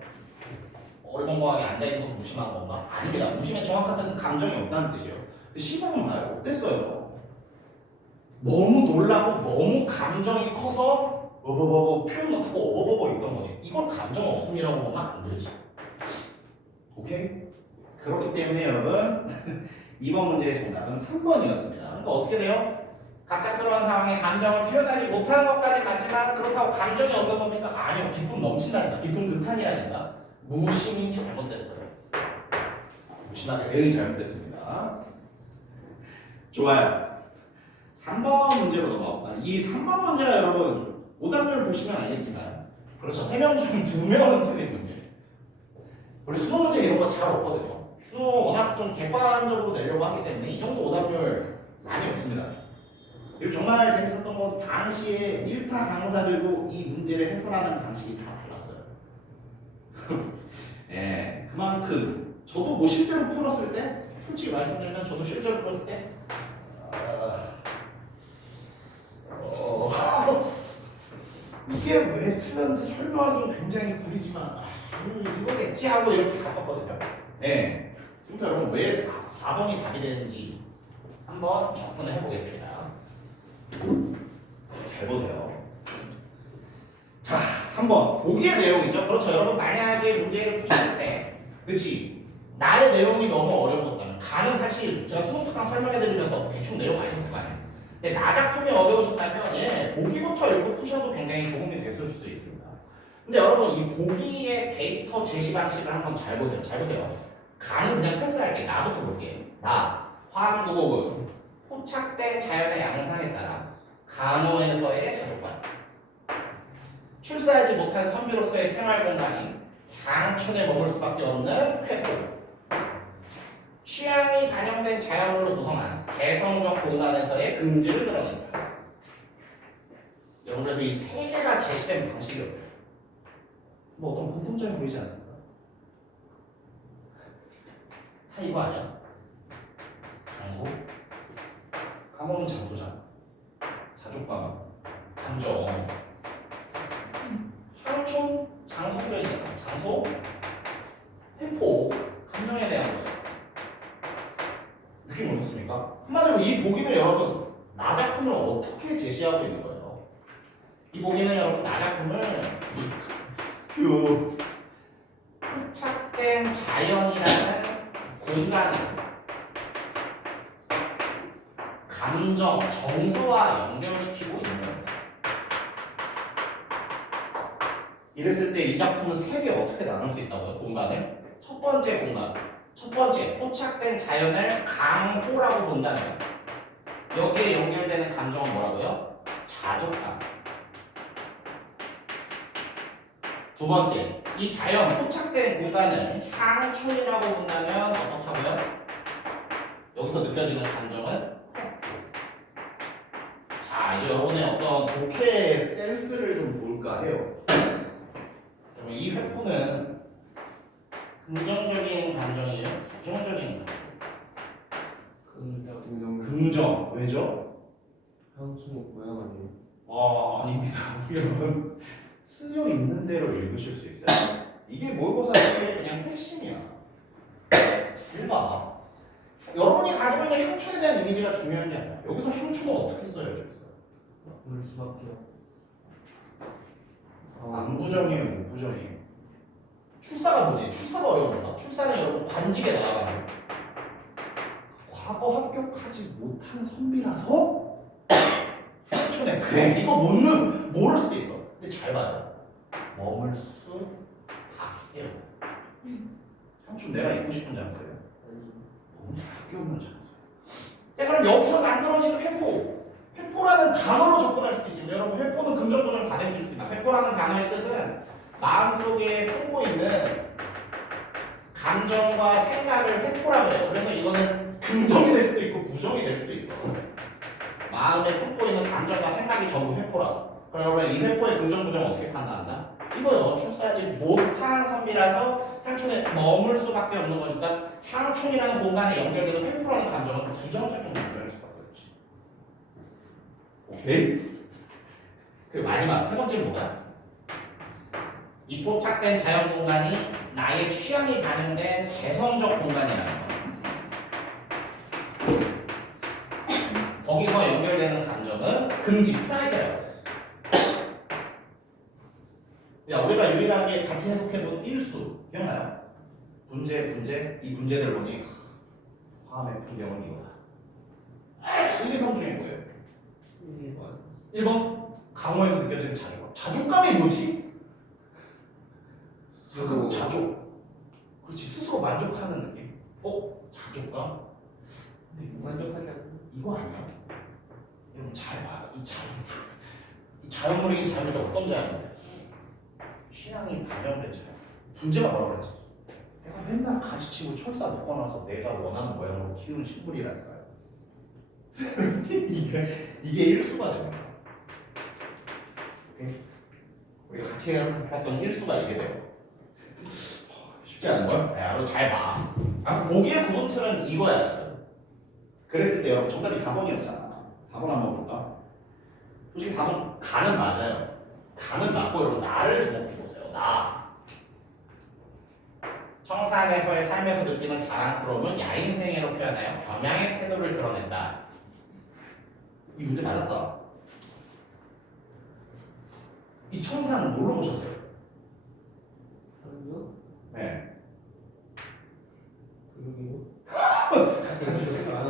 어리벙벙하게 앉아있는 것도 무심한 건가? 아닙니다. 무심의 정확한 뜻은 감정이 없다는 뜻이에요. 근데 시범은 봐요. 어땠어요? 너무 놀라고 너무 감정이 커서 어버버버 표현 못하고 어버버버 있던 거지. 이걸 감정 없음이라고 보면 안 되지. 오케이? 그렇기 때문에 여러분 2번 문제의 정답은 3번이었습니다. 그러니까 어떻게 돼요? 갑작스러운 상황에 감정을 표현하지 못하는 것까지 맞지만 그렇다고 감정이 없는 겁니까? 아니요. 기쁨 넘친다니까. 기쁨 극한이라니까. 무심이 잘못됐어요. 무심하게 A이 잘못됐습니다. 좋아요. 3번 문제로 넘어갑니다. 이 3번 문제가 여러분 오답률 보시면 알겠지만 그렇죠. 3명 중 2명은 틀린 문제. 우리 수능 문제 이런 거 잘 없거든요. 수능 워낙 좀 객관적으로 내려고 하기 때문에 이 정도 오답률 많이 없습니다. 그리고 정말 재밌었던 건 당시에 1타 강사들도 이 문제를 해설하는 방식이 다 달랐어요. 그만큼 저도 뭐 실제로 풀었을 때 솔직히 말씀드리면 저도 실제로 풀었을 때 틀렸는지 설명하기는 굉장히 구리지만 이거겠지 하고 이렇게 갔었거든요. 네. 지금부터 여러분 왜 4번이 답이 되는지 한번 접근을 해보겠습니다. 잘 보세요. 자, 3번 보기의 내용이죠. 그렇죠. 여러분 만약에 문제를 푸실 때 그치? 나의 내용이 너무 어려웠다면 가는 사실 제가 수능특강 설명해드리면서 대충 내용 아셨을 거 아니에요. 근데 나 작품이 어려우셨다면 예, 보기부터 읽고 푸셔도 굉장히 도움이 됐을 수도 있습니다. 근데 여러분 이 보기의 데이터 제시 방식을 한번 잘 보세요. 잘 보세요. 가는 그냥 패스할게. 나부터 볼게요. 나 화학무곡은 포착된 자연의 양상에 따라 간호에서의 자족관 출사하지 못한 선비로서의 생활 공간이 향촌에 머물 수밖에 없는 회포 취향이 반영된 자연으로 구성한 개성적 공간에서의 긍지를 드러낸다. 여러분 그래서 이 세 개가 제시된 방식이요. 뭐 어떤 공통점이 보이지 않습니까? 다 이거 아니야? 장소, 감옥은 장소잖아. 자족감, 감정, 향촌, 장소 표현이잖아. 장소, 회포, 감정에 대한 거죠. 느낌 오셨습니까? 한마디로 이 보기는 여러분 나 작품을 어떻게 제시하고 있는 거예요? 이 보기는 여러분 나 작품을 포착된 자연이라는 공간을 감정, 정서와 연결시키고 있는 거예요. 이랬을 때 이 작품은 세 개 어떻게 나눌 수 있다고요? 공간을? 첫 번째 공간, 첫 번째 포착된 자연을 강호라고 본다면 여기에 연결되는 감정은 뭐라고요? 자족감. 두 번째, 이 자연 포착된 공간을 향촌이라고 본다면 어떻다고요? 여기서 느껴지는 감정은 자, 이제 여러분의 어떤 독해의 센스를 좀 볼까 해요. 그러면 이 회포는 긍정적인 감정이에요? 부정적인 감정? 긍정. 왜죠? 향수목 고향 아니에요? 아닙니다. 여러분 쓰여 있는 대로 읽으실 수 있어요. 이게 모의고사의 그냥 핵심이야. 잘 봐. 여러분이 가지고 있는 향초에 대한 이미지가 중요한 게 아니야. 여기서 향초는 어떻게 써야죠? 볼 수밖에요. 안부정이에요, 무부정이에요. 출사가 뭐지? 출사가 어려운 건가? 출사는 여러분 관직에 나가요. 과거 합격하지 못한 선비라서 향초네. 그래, 이거 모를 수도 있어. 근데 잘 봐요. 머물 수 다 해요. 향초 내가 입고 싶은 장소예요. 머물 수밖에 없는 장소예요. 그럼 여기서 만들어지는 회포라는 단어로 접근할 수도 있지만 여러분 회포는 긍정 부정 다 될 수 있습니다. 회포라는 단어의 뜻은 마음속에 품고 있는 감정과 생각을 회포라고 해요. 그래서 이거는 긍정이 될 수도 있고 부정이 될 수도 있어. 마음에 품고 있는 감정과 생각이 전부 회포라서. 그러면 이 회포의 긍정 부정 어떻게 판단한다? 이거요. 출사하지 못한 선비라서 향촌에 머물 수밖에 없는 거니까 향촌이라는 공간에 연결되는 회포라는 감정은 부정적인 감정일 수밖에 없지. 오케이? 그리고 마지막 세 번째는 뭐다? 이 포착된 자연 공간이 나의 취향이 반영된 개성적 공간이라는 거. 거기서 연결되는 감정은 긍지, 프라이드라고. 야, 우리가 유일하게 같이 해석해본 일수 기억나요? 분재, 이 분재들 뭐지? 화음의 풍경은 이거다. 1, 2, 3 중에 뭐예요? 1번 강호에서 느껴지는 자족감. 자족감이 뭐지? 자족. 그렇지, 스스로 만족하는 느낌. 자족감? 근데 만족하지 않고 이거 아니야? 여러분 잘 봐. 이 자연물이긴 자연물이 어떤 자연물이야? 취향이 반영된 자연. 분재가 뭐라고 그랬지? 내가 맨날 가지치고 철사 묶어놔서 내가 원하는 모양으로 키우는 식물이라니까요. 이게 일수가 됩니다. 오케이? 우리가 같이 했던 일수가 이게 돼요. 쉽지 않은 걸? 네, 여러분 잘 봐. 아무튼 보기의 구분틀은 이거야 지금. 그랬을 때 여러분 정답이 4번이었잖아. 4번 한번 볼까? 솔직히 4번 가는 맞아요. 가는 맞고 여러분 나를 주목해 보세요. 나. 청산에서의 삶에서 느끼는 자랑스러움은 야인생애로 표현하여 겸양의 태도를 드러낸다. 이 문제 맞았다. 이 청산은 뭘로 보셨어요? 아니요. 네. 그러게요.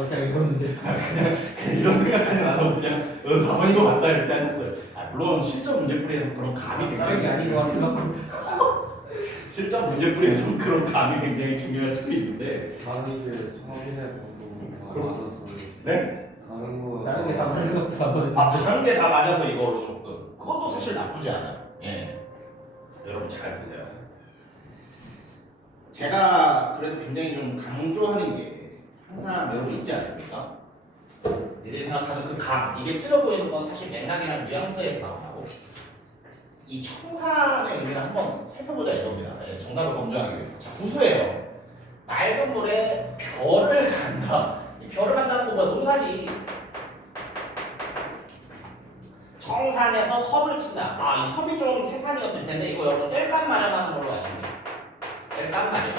그냥 읽었는데. 그냥 이런 생각하진 않아도 그냥 4번인 것 같다 이렇게 하셨어요. 물론 실전 문제풀이에서 그런 감이 갑자기 굉장히 아닌 것 같아갖고. 실전 문제풀이에서 그런 감이 굉장히 중요할 수도 있는데 다른 게 처음이나 정도 그럼- 맞아서 네? 다른 거 다른 게 다 맞아갖고 4번은. 다른 게 다 맞아서 이거로 조금 그것도 사실 나쁘지 않아요. 예. 여러분 잘 보세요. 제가 그래도 굉장히 좀 강조하는 게 항상 여러분 있지 않습니까? 니들이 생각하는 그 감, 이게 틀려 보이는 건 사실 맥락이랑 뉘앙스에서 나온다고. 이 청산의 의미를 한번 살펴보자 이겁니다. 예, 정답을 검증하기 위해서. 자, 구수해요. 맑은 물에 별을 간다. 이 별을 간다는 거 뭐야? 농사지. 청산에서 섭을 친다. 아, 이 섭이 좀 태산이었을 텐데 이거 여러분 뗄감 마련하는 걸로 아시면 돼요. 뗄감 마련.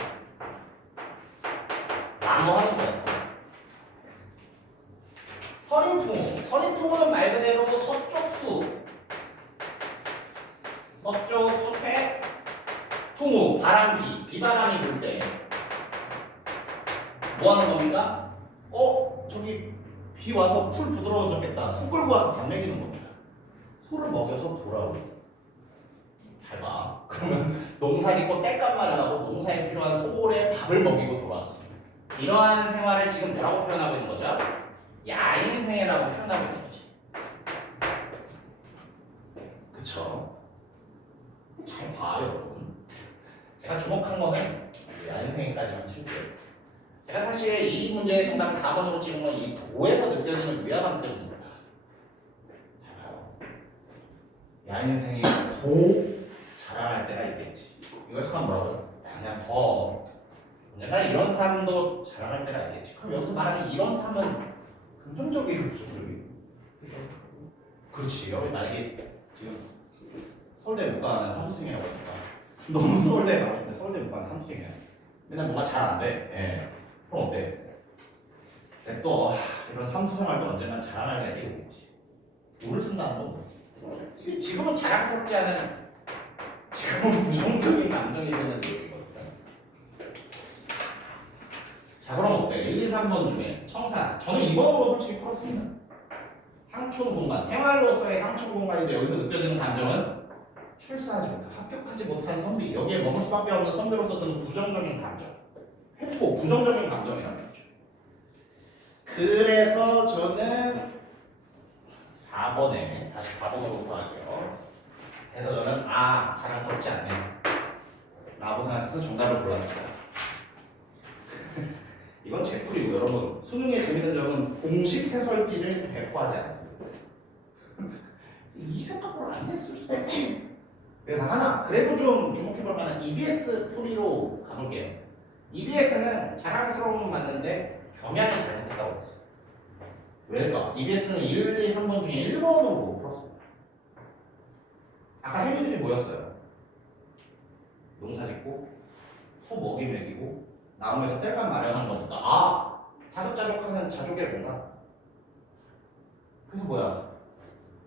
나무하는 거예요. 서린풍. 서린풍은 말 그대로 서쪽 숲. 서쪽 숲에 풍우, 바람비, 비바람이 불 때 뭐 하는 겁니까? 저기 비 와서 풀 부드러워졌겠다. 소 끌고 와서 밥 먹이는 겁니다. 소를 먹여서 돌아오고. 잘 봐. 그러면 농사 짓고 땔감 마련하고 농사에 필요한 소골에 밥을 먹이고 돌아왔어요. 이러한 생활을 지금 뭐라고 표현하고 있는 거죠? 야인생애라고 표현하고 있는 거지. 그쵸? 잘 봐요, 여러분. 제가 주목한 거는 야인생애까지만 칠게요. 제가 사실 이 문제의 정답 4번으로 찍은 건 이 도에서 느껴지는 위화감 때문입니다. 잘 봐요. 야인생애 도 자랑할 때가 있겠지. 이거 잠깐 뭐라고요? 그냥 더 언젠가 이런 삶도 자랑할 때가 있겠지. 그럼 여기서 말하는 이런 삶은 긍정적인 소리. 그렇지. 여기 만약에 지금 서울대 못 가는 삼수생이라고 하니까 너무 서울대 가고 싶은데 서울대 못 가는 삼수생이야. 맨날 뭔가 잘 안 돼. 예. 그럼 어때? 근데 또 이런 삼수생활도 언젠간 자랑할 날이 오겠지. 도를 쓴다는 건 뭐지? 이게 지금은 자랑스럽지 않은 지금은 부정적인 감정이 되는 얘기거든요. 자 그럼 어때? 1, 2, 3번 중에 청산. 저는 2번으로 솔직히 풀었습니다. 향촌 공간, 생활로서의 향촌 공간인데 여기서 느껴지는 감정은 출세하지 못한, 합격하지 못한 선비, 여기에 머물 수밖에 없는 선비로서 드는 부정적인 감정. 회포, 부정적인 감정이라는 거죠. 그래서 저는 4번에, 다시 4번으로 돌아갈게요. 그래서 저는 자랑스럽지 않네 라고 생각해서 정답을 골랐어요. 이건 제 풀이고 여러분 수능의 재밌는 점은 공식 해설지를 배포하지 않습니다. 이 생각으로 안 했을 수도 있어요. 그래서 하나 그래도 좀 주목해볼 만한 EBS 풀이로 가볼게요. EBS는 자랑스러움은 맞는데 겸양이 잘못했다고 했어요. 왜일까? EBS는 1, 2, 3번 중에 1번으로 풀었어요. 아까 행위들이 뭐였어요? 농사 짓고 소 먹이 먹이고 나무에서 땔감 마련한 거니까 자급자족하는 자족의 공간. 그래서 뭐야?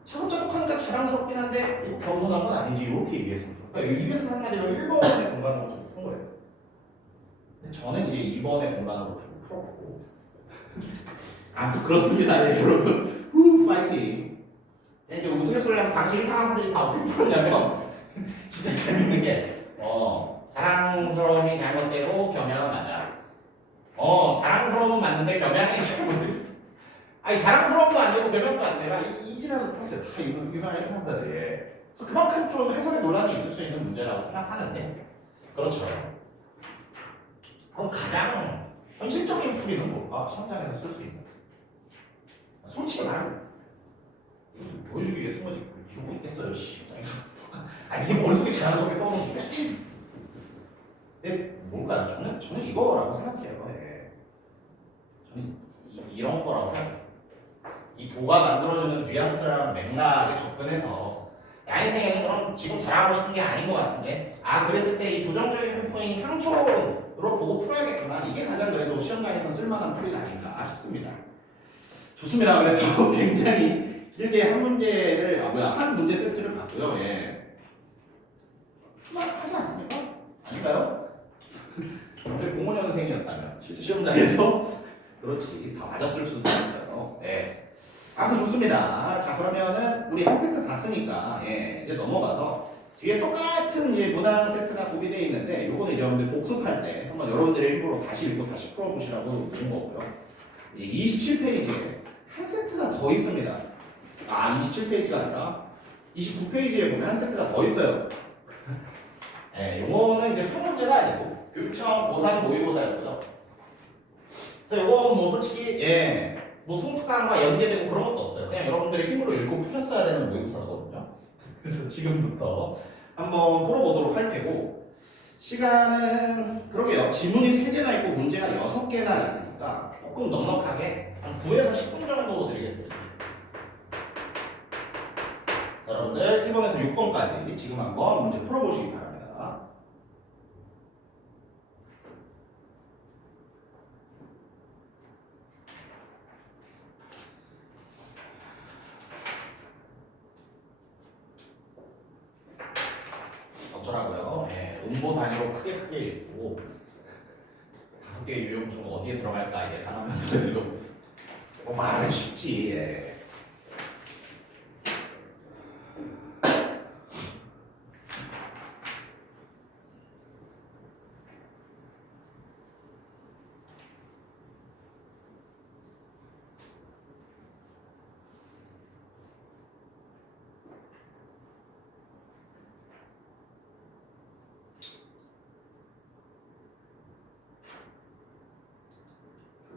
자급자족하니까 자랑스럽긴 한데 이거 겸손한 건 아니지 이렇게 EBS는. 그러니까 EBS 한마디로 1번의 공간으로 푼 거예요. 근데 저는 이제 2번의 공간으로 풀어보고 아무튼 그렇습니다. 예, 여러분 파이팅. 이제 우스갯소리를 하면 당시 1타 강사들이 다 어떻게 풀었냐면 진짜 재밌는 게 자랑스러움이 잘못되고 겸양은 맞아. 자랑스러움은 맞는데 겸양이 잘못됐어. 아니 자랑스러움도 안 되고 겸양도 안 돼. 이지라도 풀었어요. 다 유명한 1타 강사들이. 그래서 그만큼 좀 해석에 논란이 있을 수 있는 문제라고 생각하는데 그렇죠. 그럼 가장 현실적인 풀이는 뭘까? 시험장에서 쓸 수 있는. 솔직히 말하면 보여주기 위해 쓴 거지. 이러고 있겠어요, 시험장에서. 이게 머릿속에 자연스럽게 떠오르는 거지. 근데 뭔가 저는 이거라고 생각해요. 네. 저는 이런 거라고 생각해요. 이 도가 만들어주는 뉘앙스랑 맥락에 접근해서 야인생에는 그럼 지금 자랑하고 싶은 게 아닌 것 같은데 아 그랬을 때 이 부정적인 횡포인 향초로 보고 풀어야겠구나 이게 가장 그래도 시험장에서 쓸만한 풀이 아닌가 싶습니다. 좋습니다. 그래서 굉장히 길게 한 문제를 한 문제 세트를 봤고요. 예. 하지 않습니까? 아닌가요? 근데 공원여생이었다면 실제 시험장에서 그렇지 다 맞았을 수도 있어요. 예. 아무튼 좋습니다. 자 그러면은 우리 한 세트 봤으니까 예, 이제 넘어가서 뒤에 똑같은 이제 문항 세트가 구비되어 있는데 요거는 이제 여러분들 복습할 때 한번 여러분들의 일부러 다시 읽고 다시 풀어보시라고 본 거고요. 이제 27페이지에 한 세트가 더 있습니다. 아 27페이지가 아니라 29페이지에 보면 한 세트가 더 있어요. 예, 요거는 이제 3문제가 아니고 교육청 고3 모의고사였고요. 자, 요건 뭐 솔직히 뭐 송특강과 연계되고 그런 것도 없어요. 그냥 여러분들의 힘으로 읽고 푸셨어야 되는 모의고사거든요. 그래서 지금부터 한번 풀어보도록 할 테고 시간은 그러게요. 지문이 3개나 있고 문제가 6개나 있으니까 조금 넉넉하게 한 9에서 10분 정도 드리겠습니다. 자, 여러분들 1번에서 6번까지 지금 한번 문제 풀어보시기 바랍니다. 어쩌라고요? 예, 음보 단위로 크게 읽고 5개의 유형 중 어디에 들어갈까 예상하면서 읽어보세요. 말은 쉽지. 예.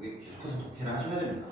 이게 계속해서 독해를 하셔야 됩니다.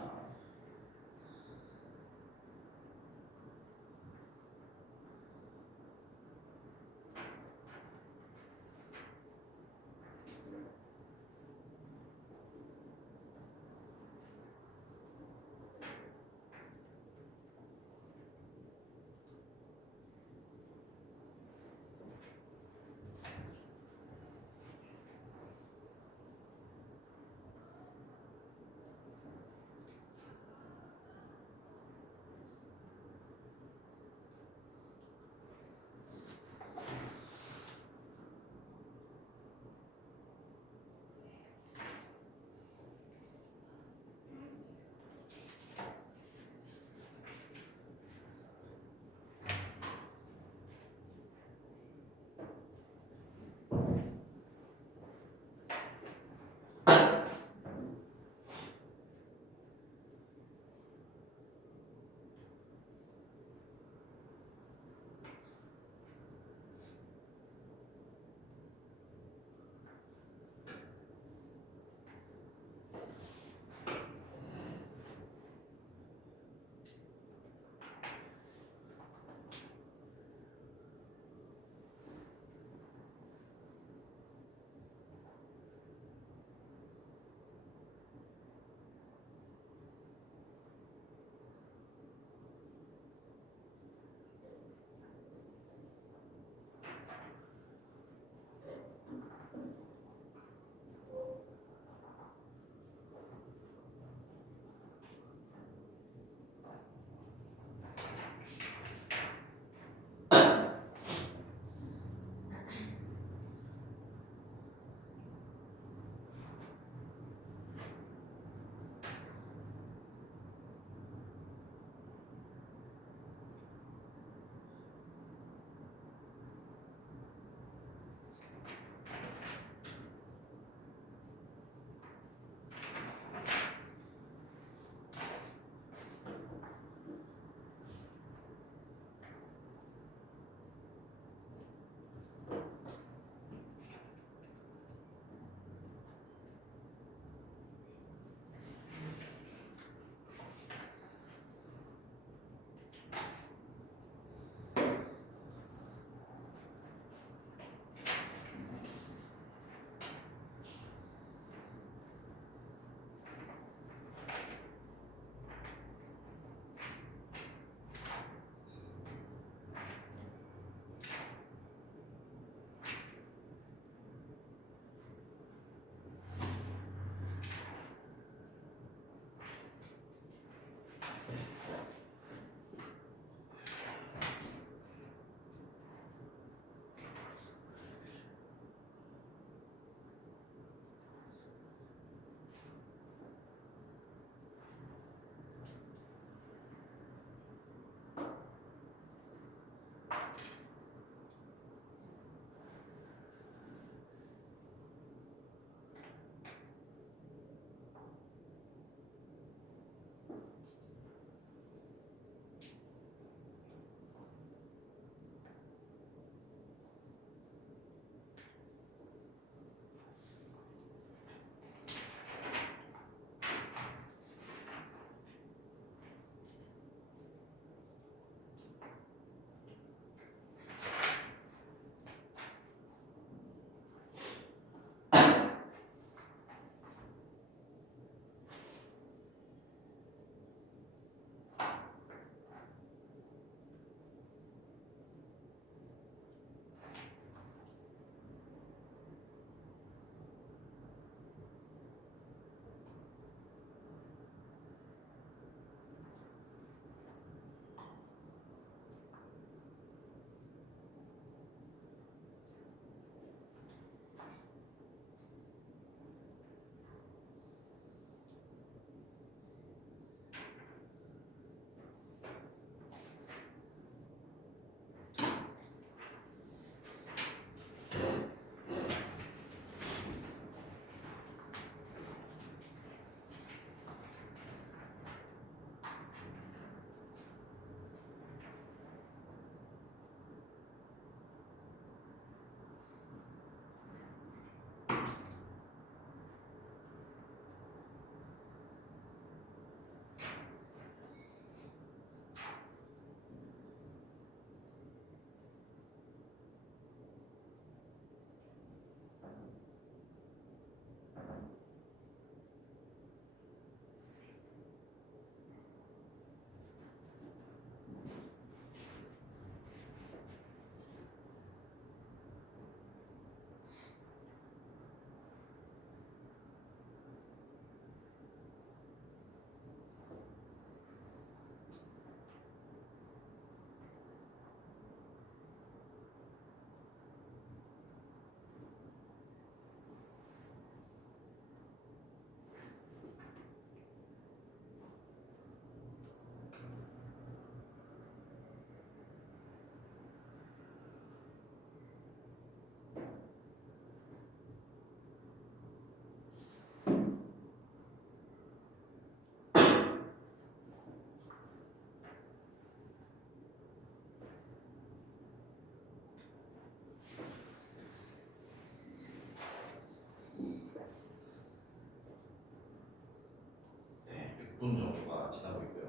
6분 정도가 지나고 있고요.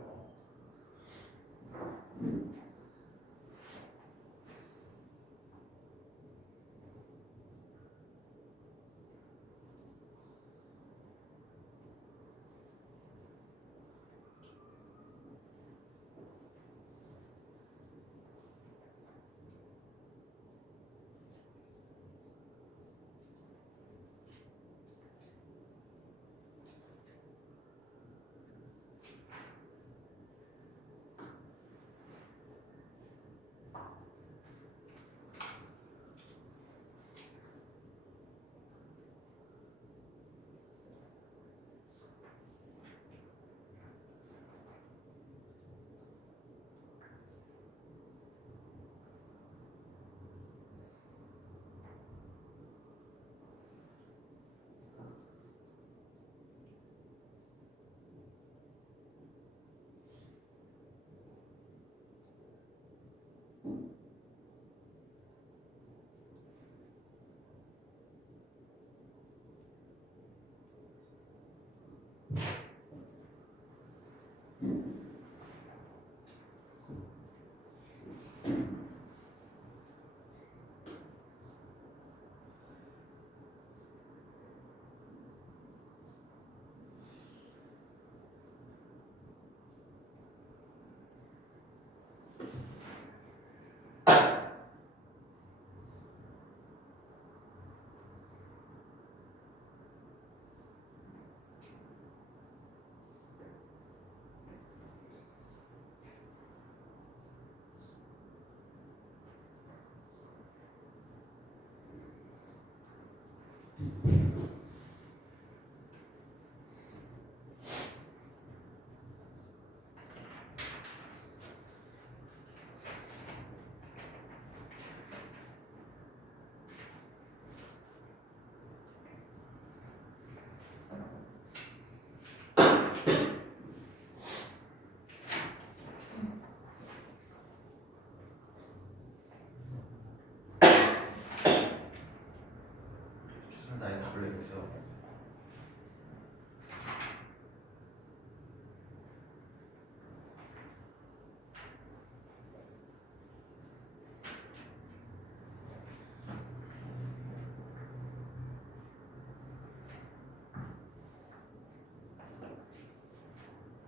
나의 답을 내주세요.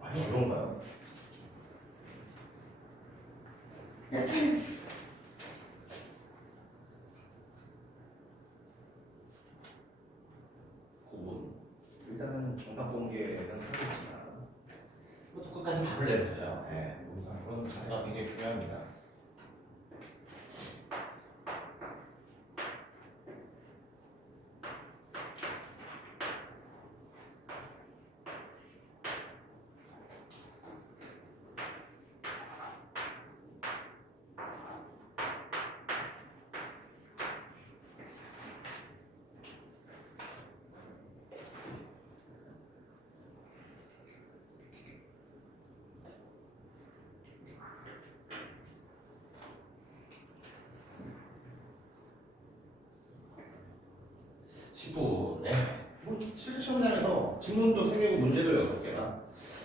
아니 그런가요? 일단은 정답 공개는 하겠지만 이것도 끝까지 답을 내보세요. 네, 그런 자세가 굉장히 중요합니다. 네. 뭐 실제 시험장에서 지문도 3개고 문제도 6개라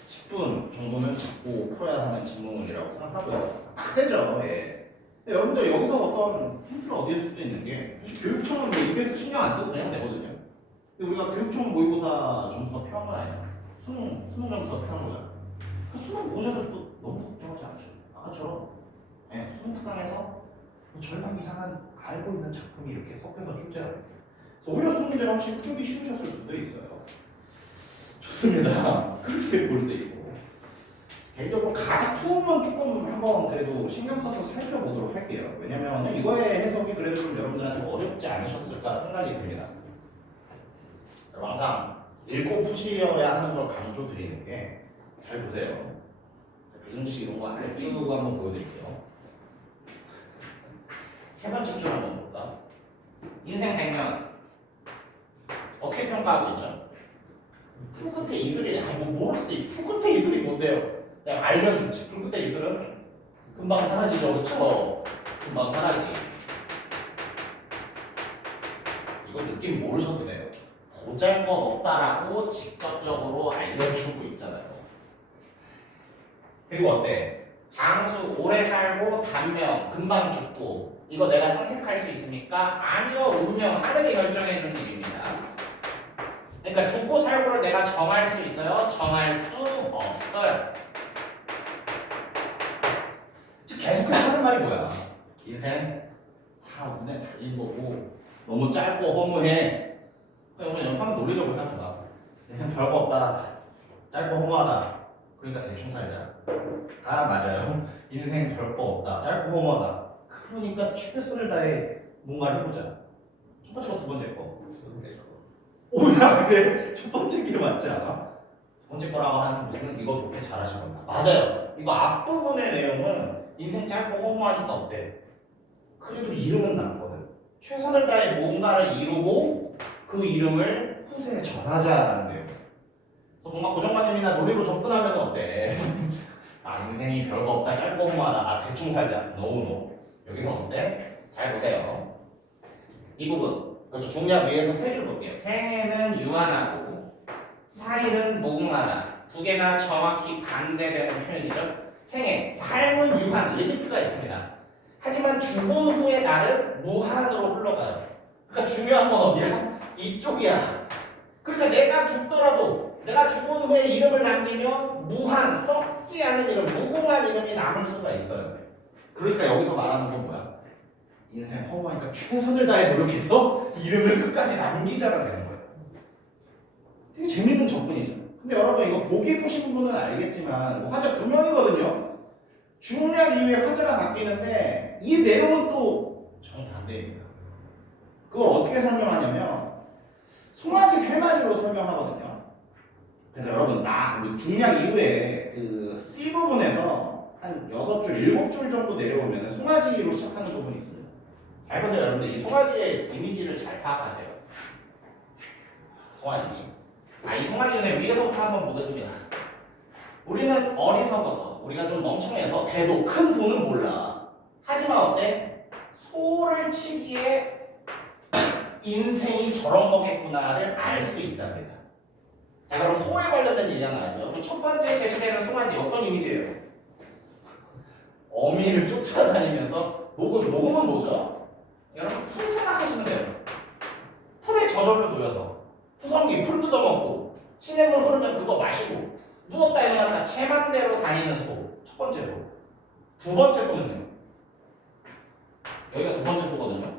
10분 정도는 잡고 풀어야 하는 지문이라고 생각하고요. 빡세죠. 예. 근데 여러분들 여기서 어떤 힌트를 얻을 수도 있는 게 사실 교육청은 뭐 EBS 신경 안 써도 그냥 되거든요. 근데 우리가 교육청 모의고사 점수가 필요한 건 아니에요. 수능 점수가 필요한 거잖아요. 그 수능 보호자들도 너무 걱정하지 않죠. 아까처럼 예, 수능 특강에서 뭐 절반 이상은 알고 있는 작품이 이렇게 섞여서 출제하는 오히려 수능 문제가 훨씬 풀기 쉬우셨을 수도 있어요. 좋습니다. 그렇게 볼 수 있고 개인적으로 가장 푸는 조금 한번 그래도 신경 써서 살펴보도록 할게요. 왜냐면 이거의 해석이 그래도 좀 여러분들한테 어렵지 않으셨을까 생각이 듭니다. 항상 읽고 푸시려야 하는 걸 강조드리는 게 잘 보세요. 인글리시 이런 거 안 쓰고 한번 보여드릴게요. 세 번째 줄 한번 볼까? 인생 100년 어떻게 평가하고 있죠? 풀 끝에 이슬이 아니 뭐 모를 수도 있지. 풀 끝에 이슬이 뭔데요? 그냥 알면 좋지. 풀 끝에 이슬은 금방 사라지죠. 그렇죠? 금방 사라지. 이거 느낌 모르셔도 돼요. 보잘 것 없다라고 직접적으로 알려주고 있잖아요. 그리고 어때? 장수 오래 살고 단명 금방 죽고 이거 내가 선택할 수 있습니까? 아니요. 운명 하늘이 결정해 준 일입니다. 그러니까 죽고 살고를 내가 정할 수 있어요? 정할 수 없어요. 즉 계속해서 하는 말이 뭐야? 인생 다 눈에 달린 거고 너무 짧고 허무해. 오늘 한번 논리적으로 생각해봐. 인생 별거 없다. 짧고 허무하다. 그러니까 대충 살자. 다 맞아요. 인생 별거 없다. 짧고 허무하다. 그러니까 최선을 다해 뭔가를 해보자. 첫 번째 거, 두 번째 거. 오야 그래. 첫 번째 게 맞지 않아? 두 번째 거라고 하는 무슨 이거 좋게 잘하신 겁니다. 맞아요. 이거 앞부분의 내용은 인생 짧고 허무하니까 어때? 그래도 이름은 남거든. 최선을 다해 뭔가를 이루고 그 이름을 후세에 전하자라는 내용. 그래서 뭔가 고정관념이나 논리로 접근하면 어때? 아 인생이 별거 없다, 짧고 허무하다, 아 대충 살자. 노노. 여기서 어때? 잘 보세요. 이 부분. 그래서 중략 위에서 세 줄 볼게요. 생애는 유한하고 사일은 무궁하다. 두 개나 정확히 반대되는 표현이죠. 생애, 삶은 유한, 리미트가 있습니다. 하지만 죽은 후에 나를 무한으로 흘러가요. 그러니까 중요한 건 어디야? 이쪽이야. 그러니까 내가 죽더라도 내가 죽은 후에 이름을 남기면 무한, 썩지 않은 이름, 무궁한 이름이 남을 수가 있어요. 그러니까 여기서 말하는 건 뭐야? 인생 허무하니까 최선을 다해 노력해서 이름을 끝까지 남기자가 되는 거예요. 되게 재밌는 접근이죠. 근데 여러분 이거 보기 보신 분은 알겠지만 화자 두 명이거든요. 중략 이후에 화자가 바뀌는데 이 내용은 또 정반대입니다. 그걸 어떻게 설명하냐면 송아지 세 마리로 설명하거든요. 그래서 여러분 우리 중략 이후에 그 C 부분에서 한 6줄, 7줄 정도 내려오면 송아지로 시작하는 부분이 있습니다. 잘 보세요 여러분들. 이 송아지의 이미지를 잘 파악하세요. 송아지. 이 송아지 전에 위에서부터 한번 보겠습니다. 우리는 어리석어서 우리가 좀 멍청해서 대도 큰 돈은 몰라. 하지만 어때? 소를 치기에 인생이 저런 거겠구나를 알 수 있답니다. 자 그럼 소에 관련된 얘기 하나 하죠. 그럼 첫 번째 제시되는 송아지 어떤 이미지예요? 어미를 쫓아다니면서 녹음은 뭐죠? 여러분 풀 생각하시면 돼요. 풀에 저절로 놓여서 푸성기 풀 뜯어먹고 시냇물 흐르면 그거 마시고 누웠다 일어났다 체만대로 다니는 소. 첫 번째 소. 두 번째 소는요. 여기가 두 번째 소거든요.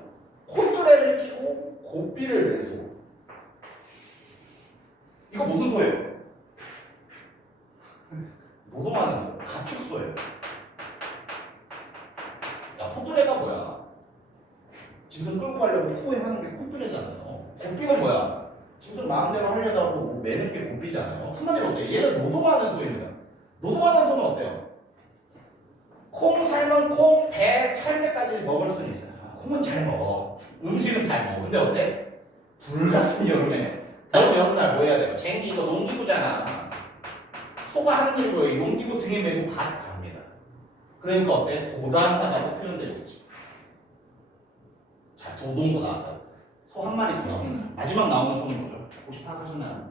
콧뚜레를 끼고 고삐를 낸 소. 이거 무슨 소예요? 노동하는 소. 가축소예요. 야 콧뚜레가 뭐야? 짐승 끌고 가려고 코에 하는 게 콧뚜레잖아요. 고삐는 뭐야? 짐승 마음대로 하려고 매는 게 고삐잖아요. 한마디로 어때요? 얘는 노동하는 소입니다. 노동하는 소는 어때요? 콩 삶은 콩, 배 찰 때까지 먹을 수는 있어요. 콩은 잘 먹어. 음식은 잘 먹어. 근데 어때? 불 같은 여름에 더운 여름날 뭐 해야 돼요? 쟁기 이거 농기구잖아. 소가 하는 일이 뭐예요? 이 농기구 등에 메고 밭 갑니다. 그러니까 어때? 고단하다고 표현되고 있죠. 자, 도동소 나왔어요. 소 한 마리 더 나옵니다. 마지막 나오는 소는 뭐죠? 혹시 파악하셨나요?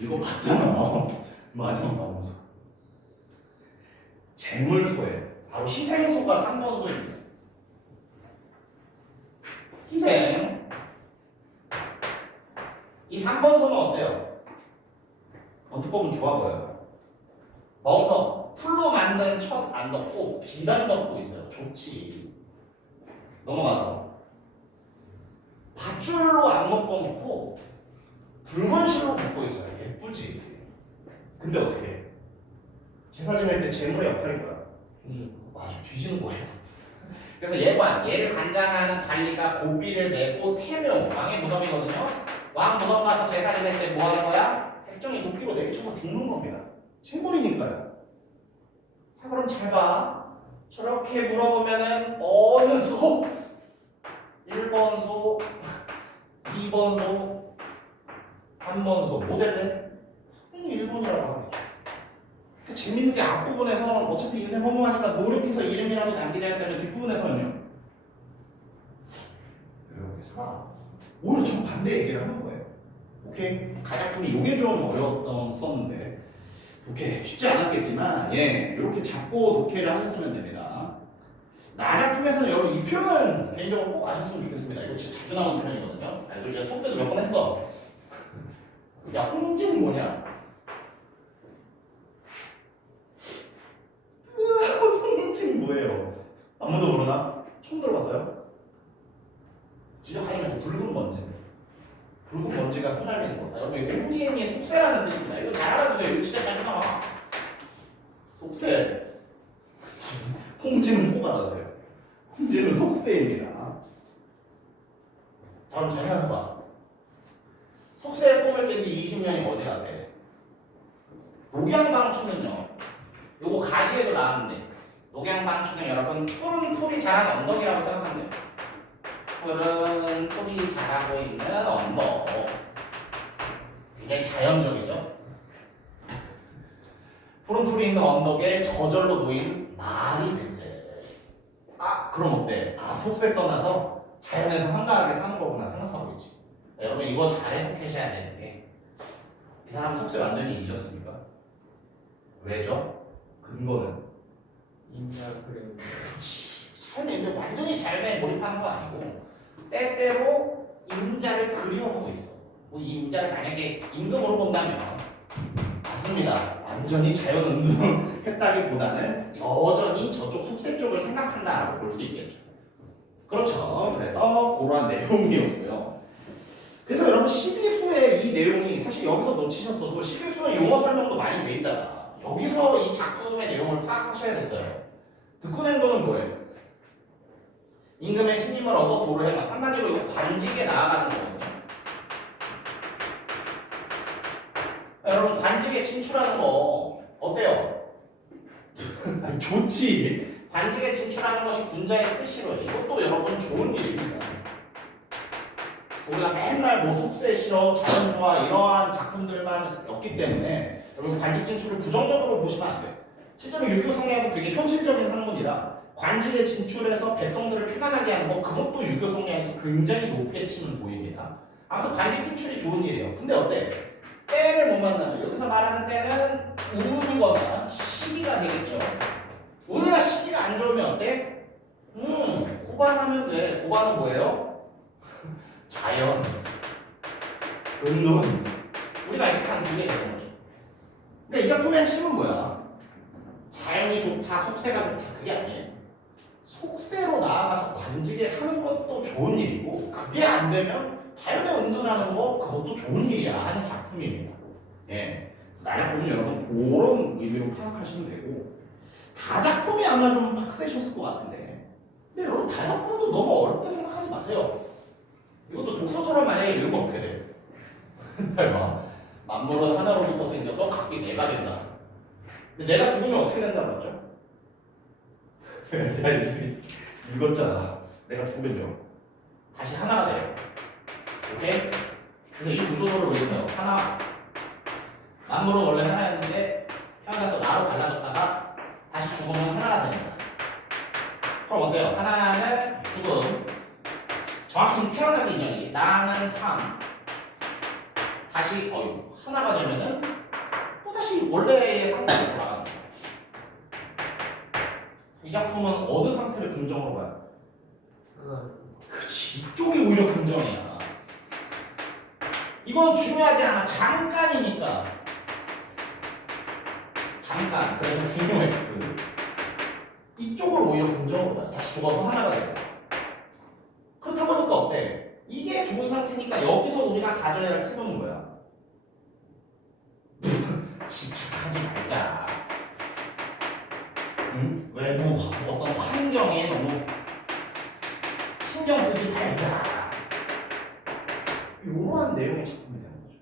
읽어봤잖아. 마지막 나오는 소. 재물소예요. 바로 희생소가 3번 소입니다. 희생. 이 3번 소는 어때요? 어떻게 보면 좋아 보여요. 멍석, 풀로 만든 첫 안 덮고 비단 덮고 있어요. 좋지. 넘어가서 밧줄로 안 묶어놓고 붉은 실로 묶고 있어요. 예쁘지? 근데 어떻게 해? 제사 지낼 때 재물의 역할이 뭐야? 아주 뒤지는 거예요. 그래서 얘를 관장하는 관리가 고삐를 메고 태명, 왕의 무덤이거든요. 왕 무덤 가서 제사 지낼 때 뭐 하는 거야? 백정이 도끼로 내리쳐서 죽는 겁니다. 재물이니까요. 자 그럼 잘 봐. 저렇게 물어보면은 어느 소? 1번 소, 2번 소, 3번 소 모델래? 당연히 1번이라고 하겠죠. 재밌는 게 앞부분에서 어차피 인생 허무하니까 노력해서 이름이라도 남기자 했다면 뒷부분에서는요. 여기서 오히려 정반대 얘기를 하는 거예요. 오케이? 가작품이 요게 좀 어려웠었는데 독해 쉽지 않았겠지만 이렇게 잡고 독해를 하셨으면 됩니다. 나작품에서는 여러분 이 표현은 개인적으로 꼭 아셨으면 좋겠습니다. 이거 진짜 자주 나오는 표현이거든요. 이거 제가 수업 때도 몇 번 했어. 야, 홍진이 뭐냐? 홍진이 뭐예요? 아무도 모르나? 처음 들어봤어요? 직접 하면 붉은 먼지. 붉은 먼지가 흩날리는 거다. 여러분 이거 홍진이 속세라는 뜻입니다. 이거 잘 알아두세요. 이거 진짜 자주 나와. 속세. 홍진은 꼭 알아두세요. 홍진은 속세입니다. 다음 잘 생각해봐. 속세에 뽕을 깬 지 20년이 어제 같아. 녹양방초는요. 요거 가시에도 나왔는데 녹양방초는 여러분 푸른 풀이 자란 언덕이라고 생각하면 돼요. 푸른 풀이 자라고 있는 언덕. 굉장히 자연적이죠. 푸른 풀이 있는 언덕에 저절로 놓인 말이 된대. 아 그럼 어때? 아 속세 떠나서 자연에서 한가하게 사는 거구나 생각하고 있지. 여러분 이거 잘 해석하셔야 되는 게 이 사람 속세 완전히 잊었습니까? 왜죠? 근거는 인자 그래. 잘내 완전히 잘내 몰입하는 거 아니고 때때로 임자를 그리워하고 있어. 뭐 임자를 만약에 임금으로 본다면 맞습니다. 완전히 자연 운동했다기보다는 여전히 저쪽 속세 쪽을 생각한다라고 볼 수 있겠죠. 그렇죠. 그래서 그러한 내용이었고요. 그래서 여러분 12수의 이 내용이 사실 여기서 놓치셨어도 12수는 용어 설명도 많이 돼 있잖아. 여기서 이 작품의 내용을 파악하셔야 됐어요. 득훈 행동은 뭐예요? 임금의 신임을 얻어 도를 행함. 한마디로 이거 관직에 나아가는 거거든요. 여러분 관직에 진출하는 거 어때요? 아니, 좋지. 관직에 진출하는 것이 군자의 뜻이로요. 이것도 여러분 좋은 일입니다. 우리가 맨날 뭐 속세 실험, 자연주화 이러한 작품들만 였기 때문에 여러분 관직 진출을 부정적으로 보시면 안 돼요. 실제로 유교 성리학은 되게 현실적인 학문이라 관직에 진출해서 백성들을 편안하게 하는 거 그것도 유교 성리학에서 굉장히 높게 치는 보입니다. 아무튼 관직 진출이 좋은 일이에요. 근데 어때? 때를 못 만나면 여기서 말하는 때는 운이거나 시기가 되겠죠. 운이나 시기가 안 좋으면 어때? 고반하면 돼. 고반은 뭐예요? 자연, 운동, 우리가 익숙한 그게 되는 거죠. 그러니까 이 작품의 핵심은 뭐야? 자연이 좋다, 속세가 좋다 그게 아니에요. 속세로 나아가서 관직에 하는 것도 좋은 일이고 그게 안 되면 자연에 운동하는 거 그것도 좋은 일이야 하는 작품입니다. 예. 그래서 나작품은 여러분 그런 의미로 파악하시면 되고 다작품이 아마 좀 빡세셨을 것 같은데 근데 여러분 다작품도 너무 어렵게 생각하지 마세요. 이것도 독서처럼 만약에 읽으면 어떻게 돼요? 잘 봐. 만물은 하나로부터 생겨서 각기 내가 된다. 근데 내가 죽으면 어떻게 된다고 했죠? 제가 열심히 읽었잖아. 내가 죽으면요. 다시 하나가 돼요. 오케이? 그래서 이 구조를 보세요. 하나. 만물은 원래 하나였는데 태어나서 나로 갈라졌다가 다시 죽으면 하나가 됩니다. 그럼 어때요? 하나는 죽음. 정확히 태어나기 이전이 나는 삶 다시 하나가 되면은 또 다시 원래의 상태로 돌아가는 거예요. 이 작품은 어느 상태를 긍정으로 봐요? 그치 이쪽이 오히려 긍정이야. 이건 중요하지 않아. 잠깐이니까. 잠깐. 그래서 중요 X 이쪽을 오히려 긍정으로 봐요. 다시 죽어서 하나가 돼요. 그렇다 보니까 어때? 이게 좋은 상태니까 여기서 우리가 가져야 할 태도는 거야. 집착하지 말자. 응? 외부 어떤 환경에 너무 신경 쓰지 말자. 이러한 내용의 작품이 되는 거죠.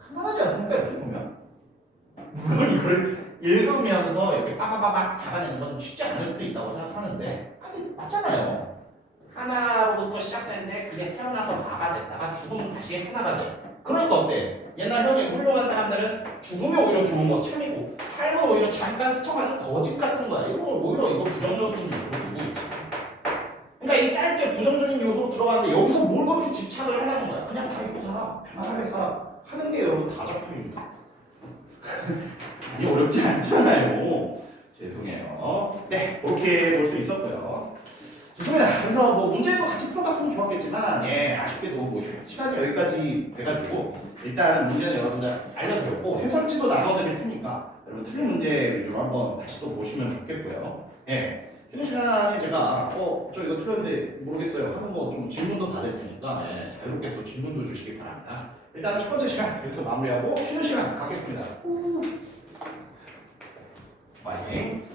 간단하지 않습니까? 이렇게 보면? 물론 이걸 읽으면서 이렇게 빠바바박 잡아내는 건 쉽지 않을 수도 있다고 생각하는데 아니 맞잖아요. 하나로부터 시작되는데 그게 태어나서 마가 됐다가 죽으면 다시 하나가 돼. 그러니까 어때? 옛날 형이 훌륭한 사람들은 죽으면 오히려 좋은 거 참이고 삶은 오히려 잠깐 스쳐가는 거짓 같은 거야. 이거 오히려 이거 부정적인 요소로 두고 있지. 그러니까 이 짧게 부정적인 요소로 들어가는데 여기서 뭘 그렇게 집착을 해나는 거야. 그냥 다 잊고 살아. 편안하게 살아. 하는 게 여러분 다 작품입니다. 많이 어렵지 않잖아요. 죄송해요. 네, 그렇게 볼 수 있었고요. 좋습니다. 그래서 뭐 문제도 같이 풀어봤으면 좋았겠지만, 예, 아쉽게도 뭐 시간이 여기까지 돼가지고 일단 문제는 여러분들 알려드렸고 해설지도 나눠드릴 테니까 여러분 틀린 문제 위주로 한번 다시 또 보시면 좋겠고요. 예. 쉬는 시간에 제가 저 이거 틀렸는데 모르겠어요 하는 거 좀 질문도 받을 테니까 예, 자유롭게 또 질문도 주시기 바랍니다. 일단 첫 번째 시간 여기서 마무리하고 쉬는 시간 갖겠습니다. 파이팅.